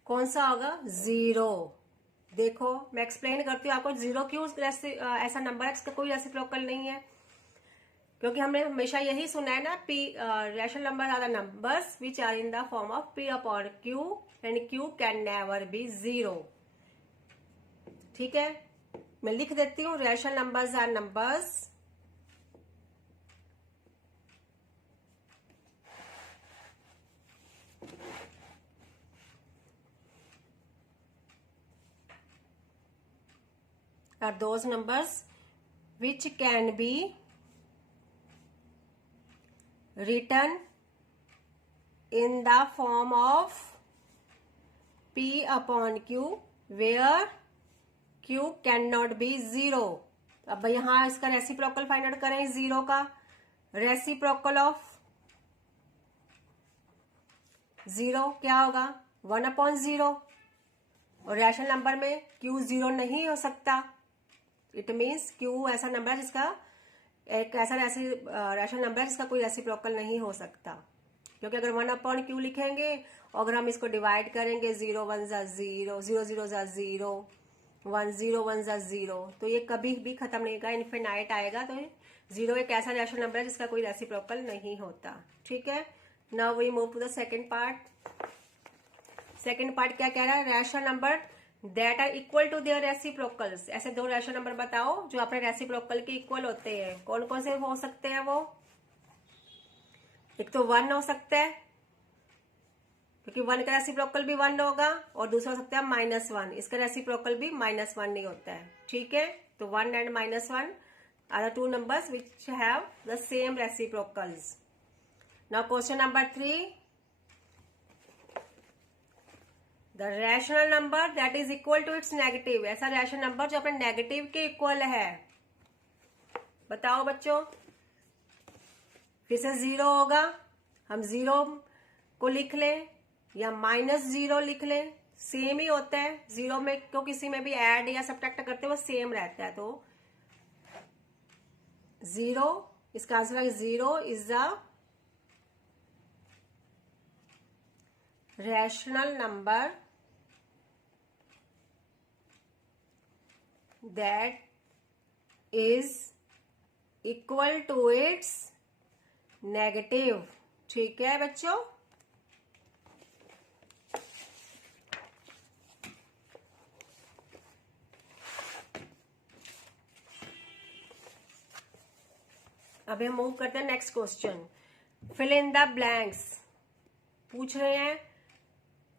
कौन सा होगा? 0। देखो मैं एक्सप्लेन करती हूँ आपको, 0 क्यों ऐसा नंबर है जिसका कोई रेसिप्रोकल नहीं है। क्योंकि हमने हमेशा यही सुना है ना, P rational number are the numbers which are in the form of p upon q and q can never be 0। ठीक है, मैं लिख देती हूँ, rational numbers are numbers are those numbers which can be written in the form of p upon q where q cannot be 0। अब यहां इसका reciprocal find out करें 0 का। रेसिप्रोकल ऑफ 0 क्या होगा? 1/0। और रैशनल नंबर में q 0 नहीं हो सकता। इट मीन्स q ऐसा नंबर है जिसका एक ऐसा रैशनल नंबर है जिसका कोई रेसिप्रोकल नहीं हो सकता। क्योंकि अगर 1/q लिखेंगे और अगर हम इसको डिवाइड करेंगे 0 1 जा 0, 0 0 जा 0, 1 0 1 जा 0, तो ये कभी भी खत्म नहीं होगा, इनफिनाइट आएगा। तो 0 एक ऐसा रैशनल नंबर है जिसका कोई रेसिप्रोकल नहीं होता। ठीक है, now we move to the second part. Second part क्या कह रहा है? Rational number that are equal to their reciprocals. ऐसे दो रैशनल नंबर बताओ जो अपने रेसिप्रोकल के इक्वल होते हैं। कौन कौन से हो सकते हैं वो? एक तो 1 हो सकता है, क्योंकि 1 का रेसिप्रोकल भी 1 होगा, और दूसरा हो सकता है -1, इसका रेसिप्रोकल भी -1 नहीं होता है। ठीक है, तो 1 and -1 are the two numbers which have the same reciprocals. Now question number 3, the rational number that is equal to its negative. ऐसा रैशनल नंबर जो अपने नेगेटिव के इक्वल है। बताओ बच्चों, फिर से 0 होगा, हम 0 को लिख लें या -0 लिख लें, सेम ही होता है। 0 में को किसी में भी ऐड या सब्ट्रैक्ट करते हुए सेम रहता है। तो 0, इसका आंसर है 0 is the rational number that is equal to its negative। ठीक है बच्चों, अभी हम मूव करते हैं next question. Fill in the blanks पूछ रहे हैं,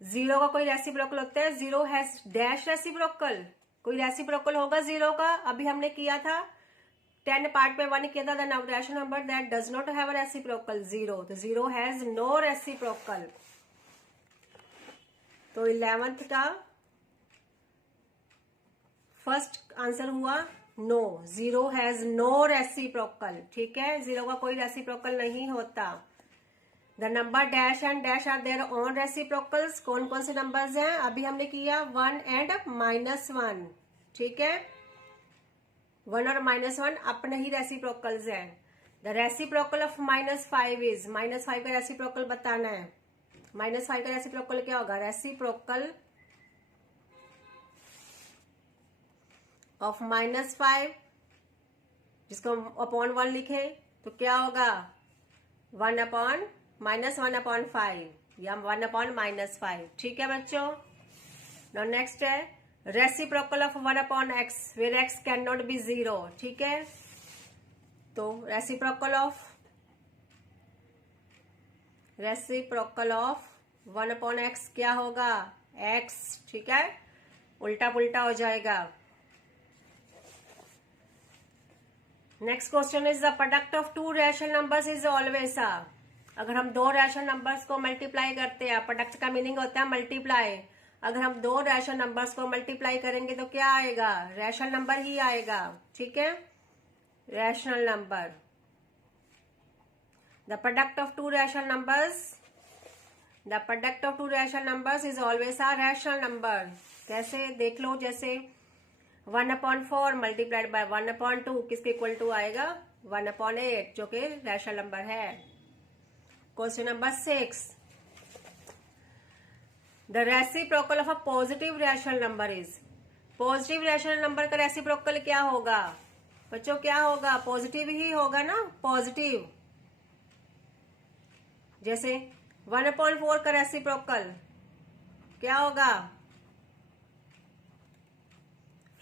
0 का कोई रेसिप्रोकल होता है? 0 हैज डैश रेसिप्रोकल। कोई रेसिप्रोकल होगा 0 का? अभी हमने किया था 10 पार्ट में 1 किया था, the rational number that does not have a reciprocal 0। तो 0 हैज नो रेसिप्रोकल। तो 11th का फर्स्ट आंसर हुआ no, zero has no reciprocal, ठीक है, जीरो का कोई रेसिप्रोकल नहीं होता। The number dash and dash are their own reciprocals, कौन कौन से नंबर्स हैं, अभी हमने किया 1 एंड -1, ठीक है, 1 और -1 अपने ही रेसिप्रोकल्स हैं। द रेसिप्रोकल ऑफ -5 इज, -5 का रेसिप्रोकल बताना है। -5 का रेसिप्रोकल क्या होगा, रेसिप्रोकल ऑफ -5 जिसको अपॉन 1 लिखे तो क्या होगा 1/-5 या 1/-5, ठीक है बच्चों। नाउ नेक्स्ट है reciprocal of 1/x where x can not be 0, ठीक है, तो रेसिप्रोकल ऑफ 1/x क्या होगा, x, ठीक है, उल्टा पुल्टा हो जाएगा। Next question is the product of to rational numbers is always a, अगर हम दो रैशनल नंबर्स को मल्टीप्लाई करते हैं, प्रोडक्ट का मीनिंग होता है मल्टीप्लाई, अगर हम दो रैशनल नंबर्स को मल्टीप्लाई करेंगे तो क्या आएगा, रैशनल नंबर ही आएगा, ठीक है, rational number. The product of to rational numbers is always a rational number. कैसे देख लो, जैसे 1/4 मल्टीप्लाइड बाय 1/2 किसके इक्वल टू आएगा 1/8 जो कि रैशनल नंबर है। Question number 6, the reciprocal of a positive rational number is, positive rational number का reciprocal क्या होगा बच्चों, क्या होगा, पॉजिटिव ही होगा ना, पॉजिटिव। जैसे 1/4 का रेसिप्रोकल क्या होगा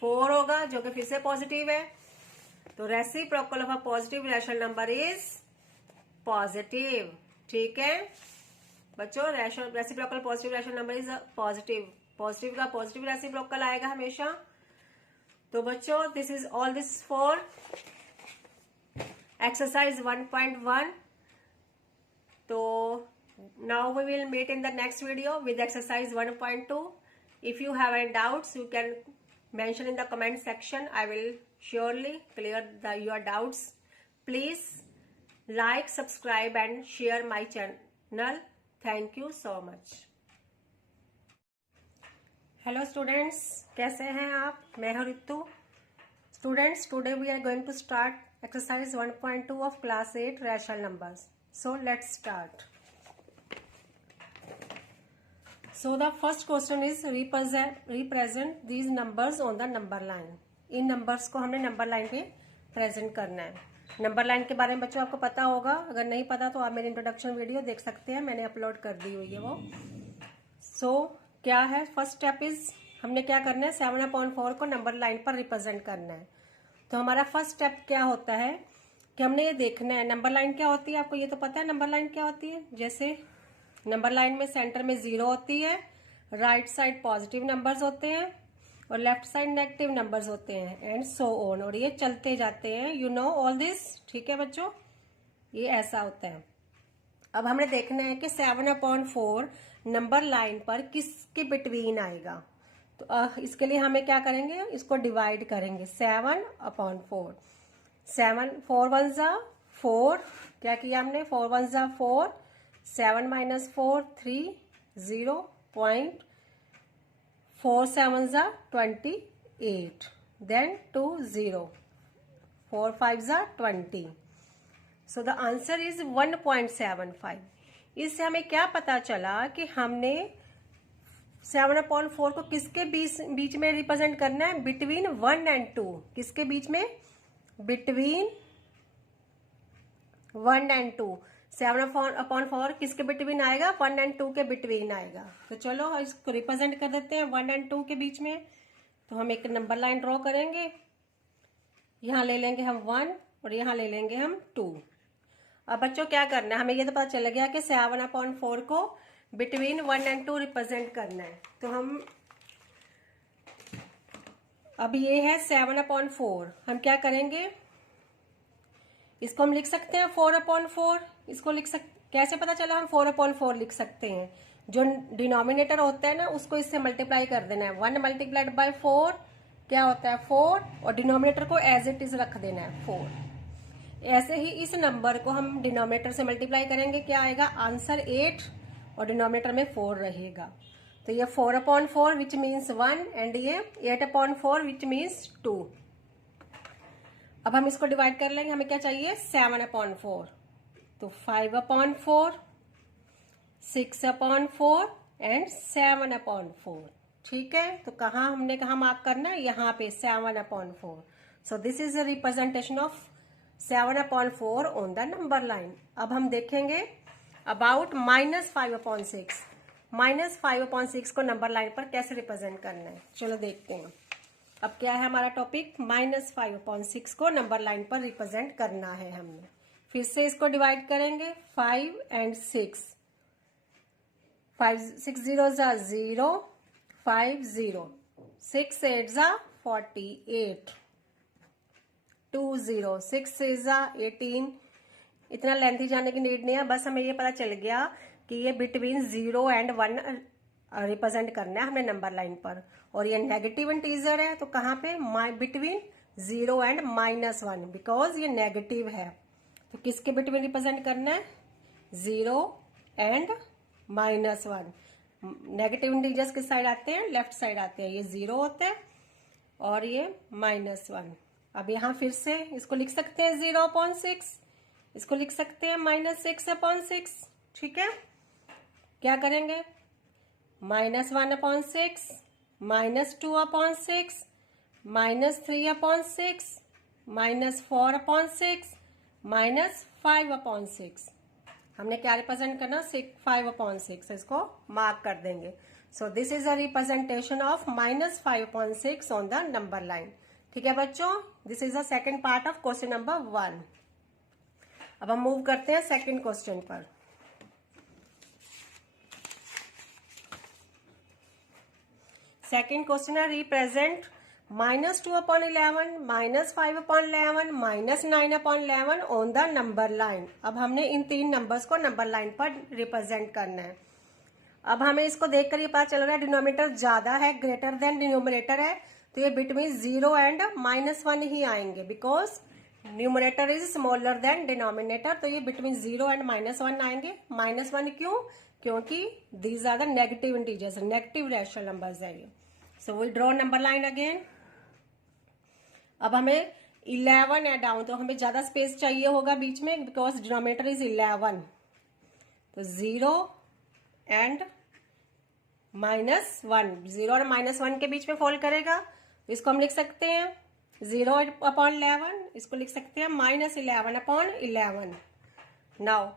4 होगा जो कि फिर से पॉजिटिव है, तो reciprocal of a positive rational number is positive, ठीक है बच्चों, reciprocal positive rational number is positive, positive का पॉजिटिव रेसिप्रोकल आएगा हमेशा। तो बच्चों this is all this for exercise 1.1। तो now we will meet in the next video with exercise 1.2। If you have any doubts you can mention in the comment section. I will surely clear your doubts. Please like, subscribe and share my channel. Thank you so much. Hello students, कैसे हैं आप, मैं हूं Ritu. Students, today we are going to start exercise 1.2 of class 8 rational numbers. So let's start. So the first question is represent these numbers on the number line. In numbers को हमने number line पे present करना है। Number line के बारे में बच्चों आपको पता होगा, अगर नहीं पता तो आप मेरी इंट्रोडक्शन वीडियो देख सकते हैं, मैंने अपलोड कर दी हुई है वो। सो क्या है, फर्स्ट स्टेप इज हमने क्या करना है 7/4 को नंबर लाइन पर रिप्रेजेंट करना है। तो हमारा फर्स्ट स्टेप क्या होता है कि हमने ये देखना है नंबर लाइन क्या होती है, आपको ये तो पता है नंबर लाइन क्या होती है। जैसे नंबर लाइन में सेंटर में 0 होती है, राइट साइड पॉजिटिव नंबर्स होते हैं और लेफ्ट साइड नेगेटिव नंबर्स होते हैं, एंड सो ऑन, और ये चलते जाते हैं, यू नो ऑल दिस, ठीक है बच्चों, ये ऐसा होता है। अब हमने देखना है कि 7/4 नंबर लाइन पर किसके बिटवीन आएगा। तो इसके लिए हमें क्या करेंगे, इसको डिवाइड करेंगे 7/4, 4 1 ज़ा 4, क्या किया हमने 4 1 ज़ा 4, 7 - 4 3, 0.4 7 ज़ा 28, देन 2 0, 4 5 ज़ा 20। So the answer is 1.75। इससे हमें क्या पता चला कि हमने 7/4 को किसके बीच में रिप्रेजेंट करना है, बिटवीन 1 और 2, किसके बीच में, बिटवीन 1 और 2। 7/4 किसके बिटवीन आएगा, 1 और 2 के बिटवीन आएगा। तो चलो इसको रिप्रेजेंट कर देते हैं 1 और 2 के बीच में। तो हम एक नंबर लाइन ड्रॉ करेंगे, यहाँ ले लेंगे हम 1 और यहाँ ले लेंगे हम 2। अब बच्चों क्या करना है, हमें ये तो पता चल गया कि 7/4 को बिटवीन 1 और 2 रिप्रेजेंट करना है। तो हम अब ये है 7/4, हम क्या करेंगे, इसको हम लिख सकते हैं 4/4, इसको कैसे पता चला हम 4/4 लिख सकते हैं, जो डिनोमिनेटर होता है ना उसको इससे मल्टीप्लाई कर देना है, 1 × 4 क्या होता है 4 और डिनोमिनेटर को एज इट इज रख देना है 4। ऐसे ही इस नंबर को हम डिनोमिनेटर से मल्टीप्लाई करेंगे, क्या आएगा आंसर 8 और डिनोमिनेटर में 4 रहेगा। तो ये 4/4 विच मीन्स 1 एंड ये 8/4 विच मीन्स 2। अब हम इसको डिवाइड कर लेंगे, हमें क्या चाहिए 7/4। तो 5/4, 6/4 एंड 7/4। ठीक है, तो कहाँ हमने कहा मार्क करना है, यहाँ पे 7/4। सो this is the representation of 7/4 on the number line. अब हम देखेंगे अबाउट -5/6। -5/6 को नंबर लाइन पर कैसे रिप्रेजेंट करना है, चलो देखते हैं। अब क्या है हमारा टॉपिक, -5/6 को नंबर लाइन पर रिप्रेजेंट करना है हमने। फिर से इसको डिवाइड करेंगे 5 एंड 6। 5 6 0 0, 5 0, 6 8 48, 2 0, 6 18। इतना लेंथी जाने की नीड नहीं है, बस हमें ये पता चल गया कि ये बिटवीन 0 एंड 1 रिप्रेजेंट करना है हमने नंबर लाइन पर। और ये नेगेटिव इंटीजर है, तो कहाँ पे बिटवीन 0 एंड -1, बिकॉज ये नेगेटिव है। तो किसके बिटवीन रिप्रेजेंट करना है 0 एंड -1। नेगेटिव इंटीजर्स किस साइड आते हैं, लेफ्ट साइड आते हैं। ये 0 होता है और ये -1। अब यहाँ फिर से इसको लिख सकते हैं 0/6, इसको लिख सकते हैं -6/6। ठीक है, क्या करेंगे -1/6, -2/6, -3/6, -4/6, -5/6। हमने क्या रिप्रेजेंट करना 5/6, इसको मार्क कर देंगे। सो this is a representation of -5/6 on the number line. ठीक है बच्चों, this is the second part of question number 1। अब हम मूव करते हैं सेकेंड क्वेश्चन पर। सेकेंड क्वेश्चन है represent -2/11, -5/11, -9/11 on the number line. अब हमने इन 3 नंबर्स को नंबर लाइन पर रिप्रेजेंट करना है। अब हमें इसको देखकर ये पता चल रहा है डिनोमिनेटर ज्यादा है, ग्रेटर देन डिनोमिनेटर है, तो ये बिटवीन 0 एंड -1 ही आएंगे, because numerator is smaller than denominator. तो ये बिटवीन 0 एंड -1 आएंगे। -1 क्यों, क्योंकि these are the negative integers, negative rational numbers है ये। So we draw number line again. अब हमें 11 है डाउन, तो हमें ज्यादा स्पेस चाहिए होगा बीच में, बिकॉज डिनोमिनेटर इज 11। तो 0 एंड -1, 0 और -1 के बीच में फॉल करेगा। तो इसको हम लिख सकते हैं 0/11, इसको लिख सकते हैं -11/11। नाउ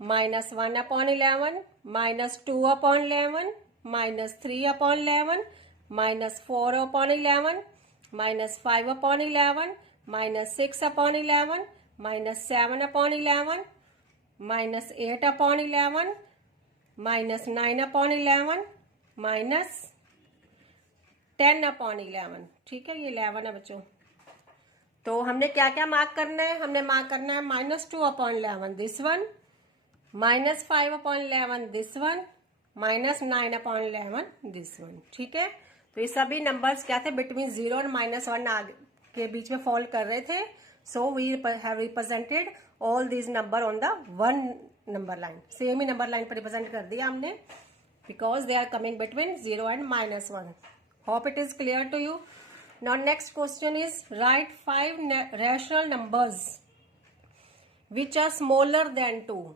-1/11, -2/11, -3/11, -4/11, -5/11, -6/11, -7/11, -8/11, -9/11, -10/11। ठीक है, ये 11 है बच्चों। तो हमने क्या क्या मार्क करना है, हमने मार्क करना है -2/11 this one, -5/11 this one, -9/11 this one. ठीक है, तो ये सभी नंबर्स क्या थे, बिटवीन 0 और -1 के बीच में फॉल कर रहे थे। So we have represented all these number on the 1 number line. Same ही नंबर लाइन पर रिप्रेजेंट कर दिया हमने, because they are coming between 0 and -1। Hope it is clear to you. Now next question is write 5 rational numbers which are smaller than 2।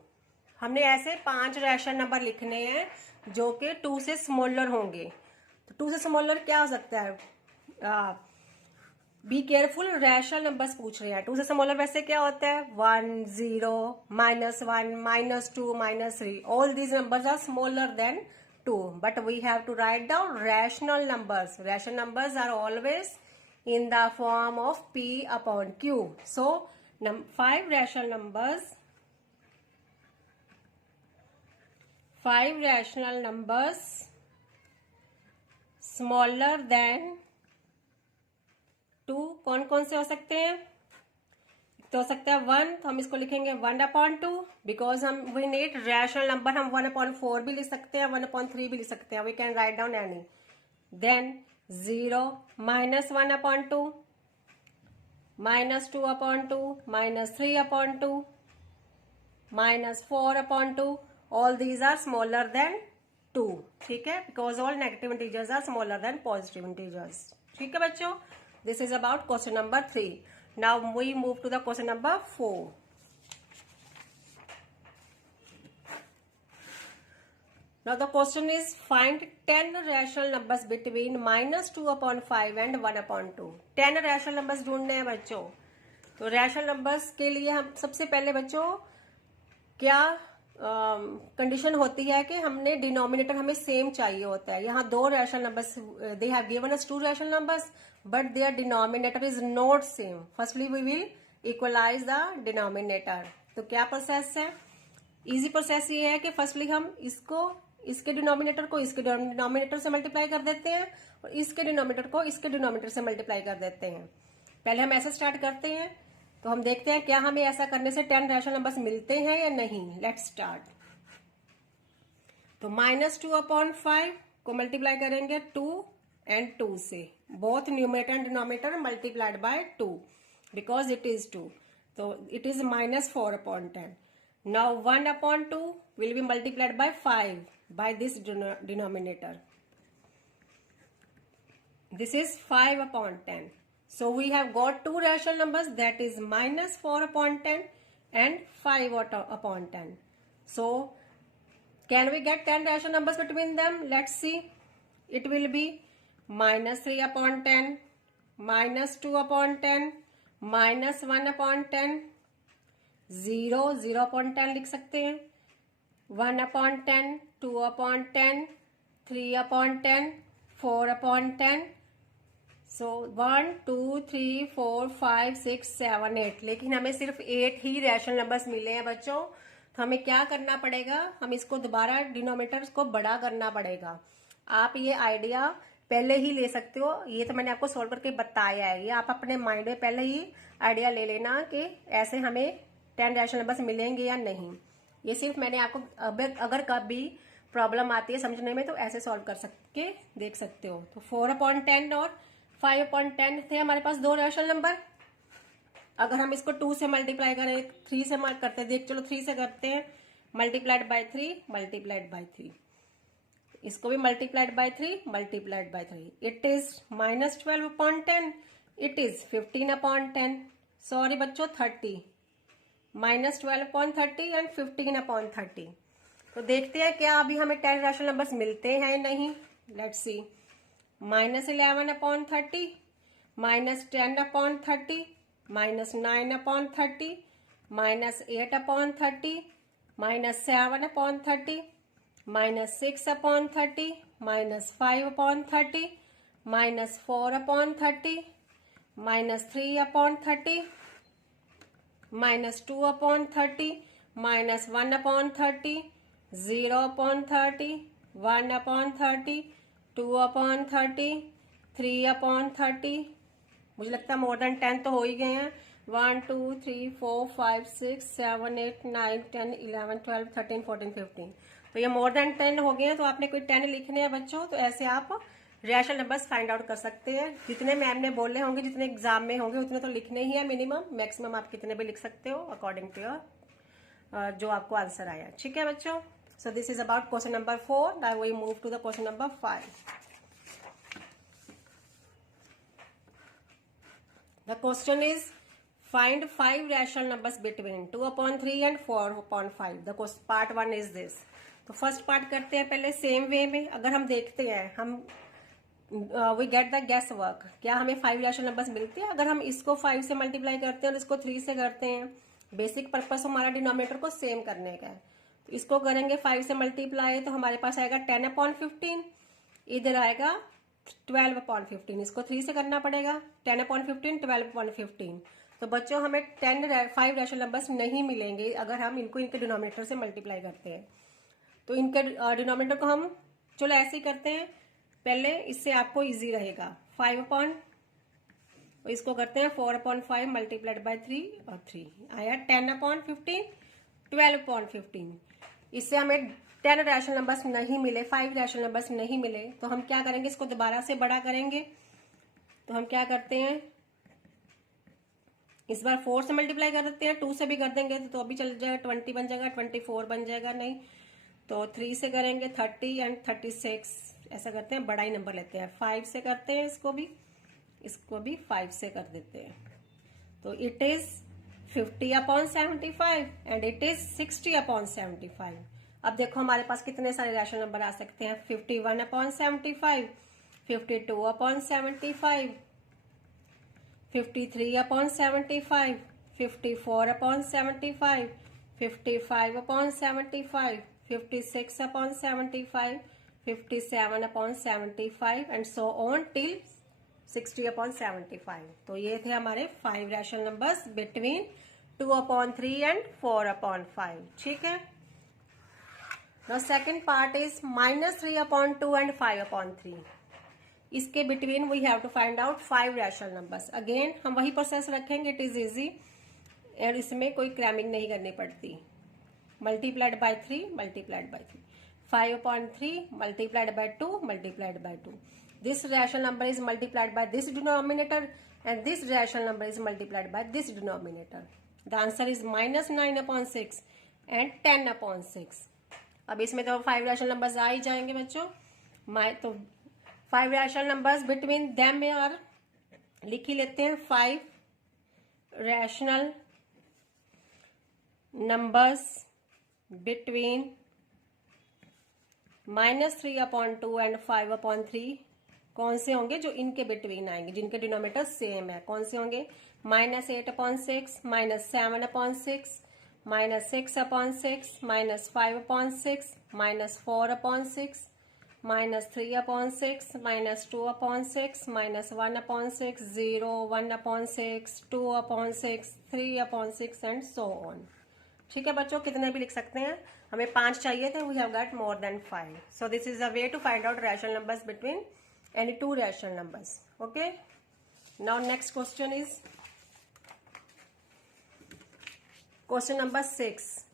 हमने ऐसे 5 rational number लिखने हैं जो कि 2 से स्मॉलर होंगे। तो 2 से स्मॉलर क्या हो सकता है, बी केयरफुल, रैशनल नंबर्स पूछ रहे हैं। 2 से स्मॉलर वैसे क्या होता है 1 0, -1, -2, -3, all these numbers are smaller than 2, but we have to write down rational numbers. Rational numbers are always in the form of P/Q. So 5 rational numbers, 5 rational numbers smaller than 2 कौन कौन से हो सकते हैं, तो हो सकता है 1, तो हम इसको लिखेंगे 1/2, बिकॉज हम वी नीड रैशनल नंबर। हम 1/4 भी लिख सकते हैं, 1/3 भी लिख सकते हैं, we can write down any. Then 0, -1/2, -2/2, -3/2, -4/2. All these are smaller than 2. ठीक है, because all negative integers are smaller than positive integers. ठीक है बच्चों, this is about question number 3. Now we move to the question number 4. Now the question is find 10 rational numbers between -2/5 and 1/2. 10 rational numbers ढूंढने हैं बच्चों. तो rational numbers के लिए हम सबसे पहले बच्चों क्या कंडीशन होती है कि हमने डिनोमिनेटर हमें सेम चाहिए होता है. यहाँ 2 rational numbers they have given us 2 rational numbers but their denominator is not same. Firstly we will equalize the denominator. तो क्या प्रोसेस है? इजी प्रोसेस ये है कि फर्स्टली हम इसके डिनोमिनेटर को इसके डिनोमिनेटर से मल्टीप्लाई कर देते हैं और इसके डिनोमिनेटर को इसके डिनोमिनेटर से मल्टीप्लाई कर देते हैं. पहले हम ऐसे स्टार्ट करते हैं. तो हम देखते हैं क्या हमें ऐसा करने से 10 रैशनल नंबर्स मिलते हैं या नहीं. Let's start. तो -2/5 को मल्टीप्लाई करेंगे 2 and 2 से. Both numerator and denominator multiplied by 2 because it is 2. तो it is -4/10. Now 1/2 will be multiplied by 5 by this denominator. This is 5/10. So we have got 2 rational numbers, that is -4/10 and 5/10. So can we get 10 rational numbers between them? Let's see. It will be -3/10, -2/10, -1/10, 0/10 लिख सकते हैं, 1/10, 2/10, 3/10, 4/10. सो 1, 2, 3, 4, 5, 6, 7, 8. लेकिन हमें सिर्फ 8 ही rational numbers मिले हैं बच्चों. तो हमें क्या करना पड़ेगा? हम इसको दोबारा डिनोमिनेटर को बड़ा करना पड़ेगा. आप ये आइडिया पहले ही ले सकते हो. ये तो मैंने आपको सॉल्व करके बताया है. ये आप अपने माइंड में पहले ही आइडिया ले लेना कि ऐसे हमें 10 रैशनल नंबर्स मिलेंगे या नहीं. ये सिर्फ मैंने आपको अगर कभी प्रॉब्लम आती है समझने में तो ऐसे सॉल्व कर सकते देख सकते हो. तो 4/10 और 5/10 थे हमारे पास 2 रैशनल नंबर. अगर हम इसको 2 से मल्टीप्लाई करें, 3 से करते देख, चलो 3 से करते हैं. Multiplied by 3, multiplied by 3. इसको भी multiplied by 3, multiplied by 3. It is -12/10. It is 15/10. Sorry बच्चों, 30. -12/30 एंड 15/30. तो देखते हैं क्या अभी हमें 10 रैशनल नंबर्स मिलते हैं या नहीं. Let's see. -11/30, -10/30, -9/30, -8/30, -7/30, -6/30, -5/30, -4/30, -3/30, -2/30, -1/30, 0/30, 1/30, 2/30, 3/30. मुझे लगता है मोर देन 10 तो हो ही गए हैं. 1, 2, 3, 4, 5, 6, 7, 8, 9, 10, 11, 12, 13, 14, 15. तो ये मोर देन 10 हो गए हैं. तो आपने कोई 10 लिखने हैं बच्चों. तो ऐसे आप रैशनल नंबर्स फाइंड आउट कर सकते हैं. जितने मैम ने बोले होंगे, जितने एग्जाम में होंगे उतने तो लिखने ही है मिनिमम. मैक्सिमम आप कितने भी लिख सकते हो अकॉर्डिंग टू योर जो आपको आंसर आया. ठीक है बच्चों. So this is about question number 4. Now we move to the question number 5. The question is find 5 rational numbers between 2/3 and 4/5. The part 1 is this. तो फर्स्ट पार्ट करते हैं पहले सेम वे में. अगर हम देखते हैं, हम we get the guess work. क्या हमें 5 रैशनल नंबर्स मिलते हैं? अगर हम इसको 5 से मल्टीप्लाई करते हैं और इसको 3 से करते हैं, बेसिक पर्पस हमारा डिनोमिनेटर को सेम करने का है. इसको करेंगे 5 से मल्टीप्लाई तो हमारे पास आएगा 10/15. इधर आएगा 12/15. इसको 3 से करना पड़ेगा. 10/15, 12/15. तो बच्चों हमें 5 रैशनल नंबर्स नहीं मिलेंगे अगर हम इनको इनके डिनोमिनेटर से मल्टीप्लाई करते हैं. तो इनके डिनोमिनेटर को हम चलो ऐसे ही करते हैं पहले, इससे आपको इजी रहेगा. 5 इसको करते हैं 4/5 मल्टीप्लाइड बाय 3 और 3 आया 10/15, 12/15. इससे हमें 10 रैशनल नंबर्स नहीं मिले, 5 रैशनल नंबर्स नहीं मिले, तो हम क्या करेंगे, इसको दोबारा से बड़ा करेंगे। तो हम क्या करते हैं, इस बार 4 से मल्टीप्लाई कर देते हैं, 2 से भी कर देंगे तो अभी चल जाएगा, 20 बन जाएगा, 24 बन जाएगा, नहीं तो 3 से करेंगे 30 एंड 36, ऐसा करते हैं, बड़ा ही नंबर लेते हैं। 5 से करते हैं, इसको भी 5 से कर देते हैं। तो it is 50/75 and it is 60/75। अब देखो हमारे पास कितने सारे रैशनल नंबर आ सकते हैं, 51/75, 52/75, 53/75, 54/75, 55/75, 56/75, 57/75 एंड सो ऑन टिल 60/75। तो ये थे हमारे 5 रैशनल नंबर्स बिटवीन 2/3 एंड 4/5। ठीक है। Now second part is -3/2 and 5/3। इसके between we have to find out 5 rational numbers. Again हम वही प्रोसेस रखेंगे, इट इज इजी और इसमें कोई क्रैमिंग नहीं करनी पड़ती। Multiplied by 3, multiplied by 3, 5/3 multiplied by 2 multiplied by 2. This rational number is multiplied by this denominator and this rational number is multiplied by this denominator. The answer is -9/6 and 10/6. अब इसमें तो 5 rational numbers आ ही जाएंगे बच्चों। तो 5 rational numbers between them में और लिख ही लेते हैं, 5 रैशनल नंबर्स बिटवीन -3/2 एंड 5/3 कौन से होंगे, जो इनके बिटवीन आएंगे, जिनके डिनोमिनेटर सेम है। कौन से होंगे, -8/6, -7/6, -6/6, -5/6, -4/6, -3/6, -2/6, -1/6, 0, 1/6, 2/6, 3/6 एंड सो ऑन। ठीक है बच्चों, कितने भी लिख सकते हैं, हमें 5 चाहिए थे, we have got more than 5। So this is a way to find out rational numbers between any 2 rational numbers. Okay, now next question is question number 6।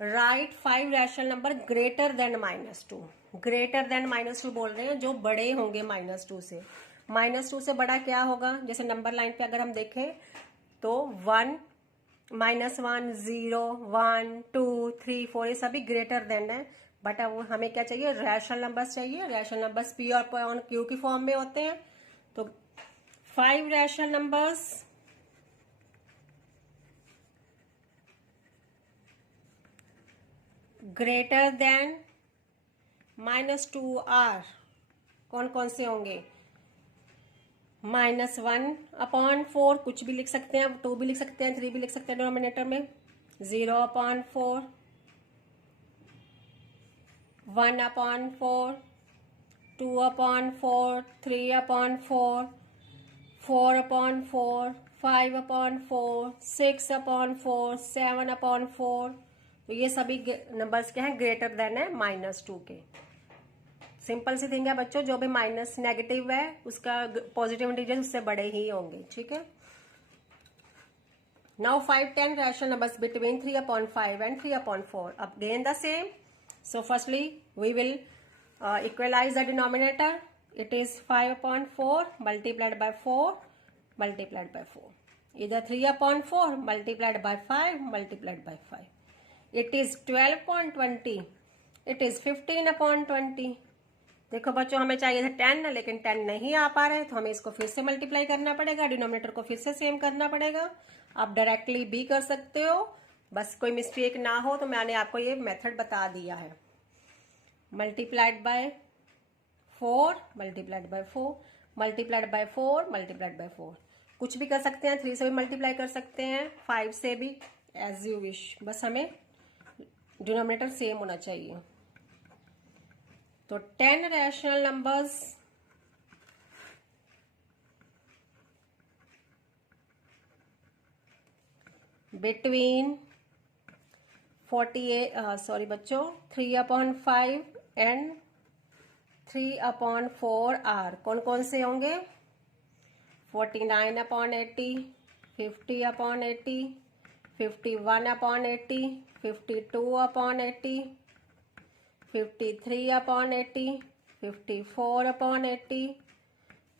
Write 5 rational number greater than -2। Greater than -2 बोल रहे हैं, जो बड़े होंगे -2 से। -2 से बड़ा क्या होगा, जैसे नंबर लाइन पे अगर हम देखें तो 1, -1, 0, 1, 2, 3, 4 ये सभी ग्रेटर देन है। बट अब हमें क्या चाहिए, रैशनल नंबर्स चाहिए। रैशनल नंबर्स पी और ऑन क्यू की फॉर्म में होते हैं। तो 5 rational numbers greater than -2 are कौन कौन से होंगे, -1/4 कुछ भी लिख सकते हैं, 2 भी लिख सकते हैं, 3 भी लिख सकते हैं डिनोमिनेटर में, 0/4, 1/4, 2/4, 3/4, 4/4, 5/4, 6/4, 7/4। तो ये सभी नंबर्स क्या हैं, ग्रेटर देन है -2 के। सिंपल सी थिंग है बच्चों, जो भी माइनस नेगेटिव है उसका पॉजिटिव इंटीजर उससे बड़े ही होंगे। ठीक है। Now 5, 10 rational numbers between 3/5 and 3/4। Again the same. So firstly we will equalize the denominator. It is 5/4 multiplied by 4 multiplied by 4, इधर 3/4 multiplied by 5 multiplied by 5। It is 12/20, it is 15/20। देखो बच्चों, हमें चाहिए था 10, लेकिन 10 नहीं आ पा रहे, तो हमें इसको फिर से मल्टीप्लाई करना पड़ेगा, डिनोमिनेटर को फिर से सेम करना पड़ेगा। आप डायरेक्टली भी कर सकते हो, बस कोई मिस्टेक ना हो तो मैंने आपको ये मेथड बता दिया है। Multiplied by 4 multiplied by 4 multiplied by 4 multiplied by 4। कुछ भी कर सकते हैं, 3 से भी मल्टीप्लाई कर सकते हैं, 5 से भी, एज यू विश, बस हमें डिनोमिनेटर सेम होना चाहिए। तो 10 rational numbers between 3/5 and 3/4 are कौन कौन से होंगे, 49/80, 50/80, 51/80, 52/80, 53 upon 80, 54 upon 80,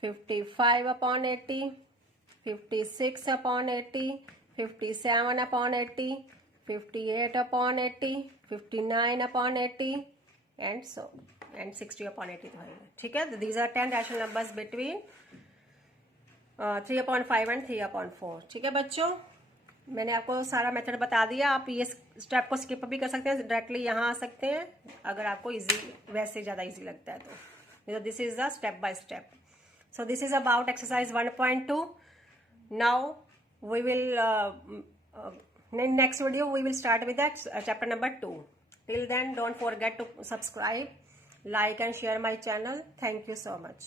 55 upon 80, 56 upon 80, 57 upon 80, 58 upon 80, 59 upon 80, and 60 upon 80 तो है। ठीक है, these are 10 rational numbers between 3/5 and 3/4। ठीक है बच्चों, मैंने आपको सारा मेथड बता दिया। आप ये स्टेप को स्किप भी कर सकते हैं, डायरेक्टली यहाँ आ सकते हैं अगर आपको इजी, वैसे ज़्यादा इजी लगता है तो this is the step by step. So this is about exercise 1.2। Now we will next video we will start with chapter number 2। Till then don't forget to subscribe, like and share my channel. Thank you so much.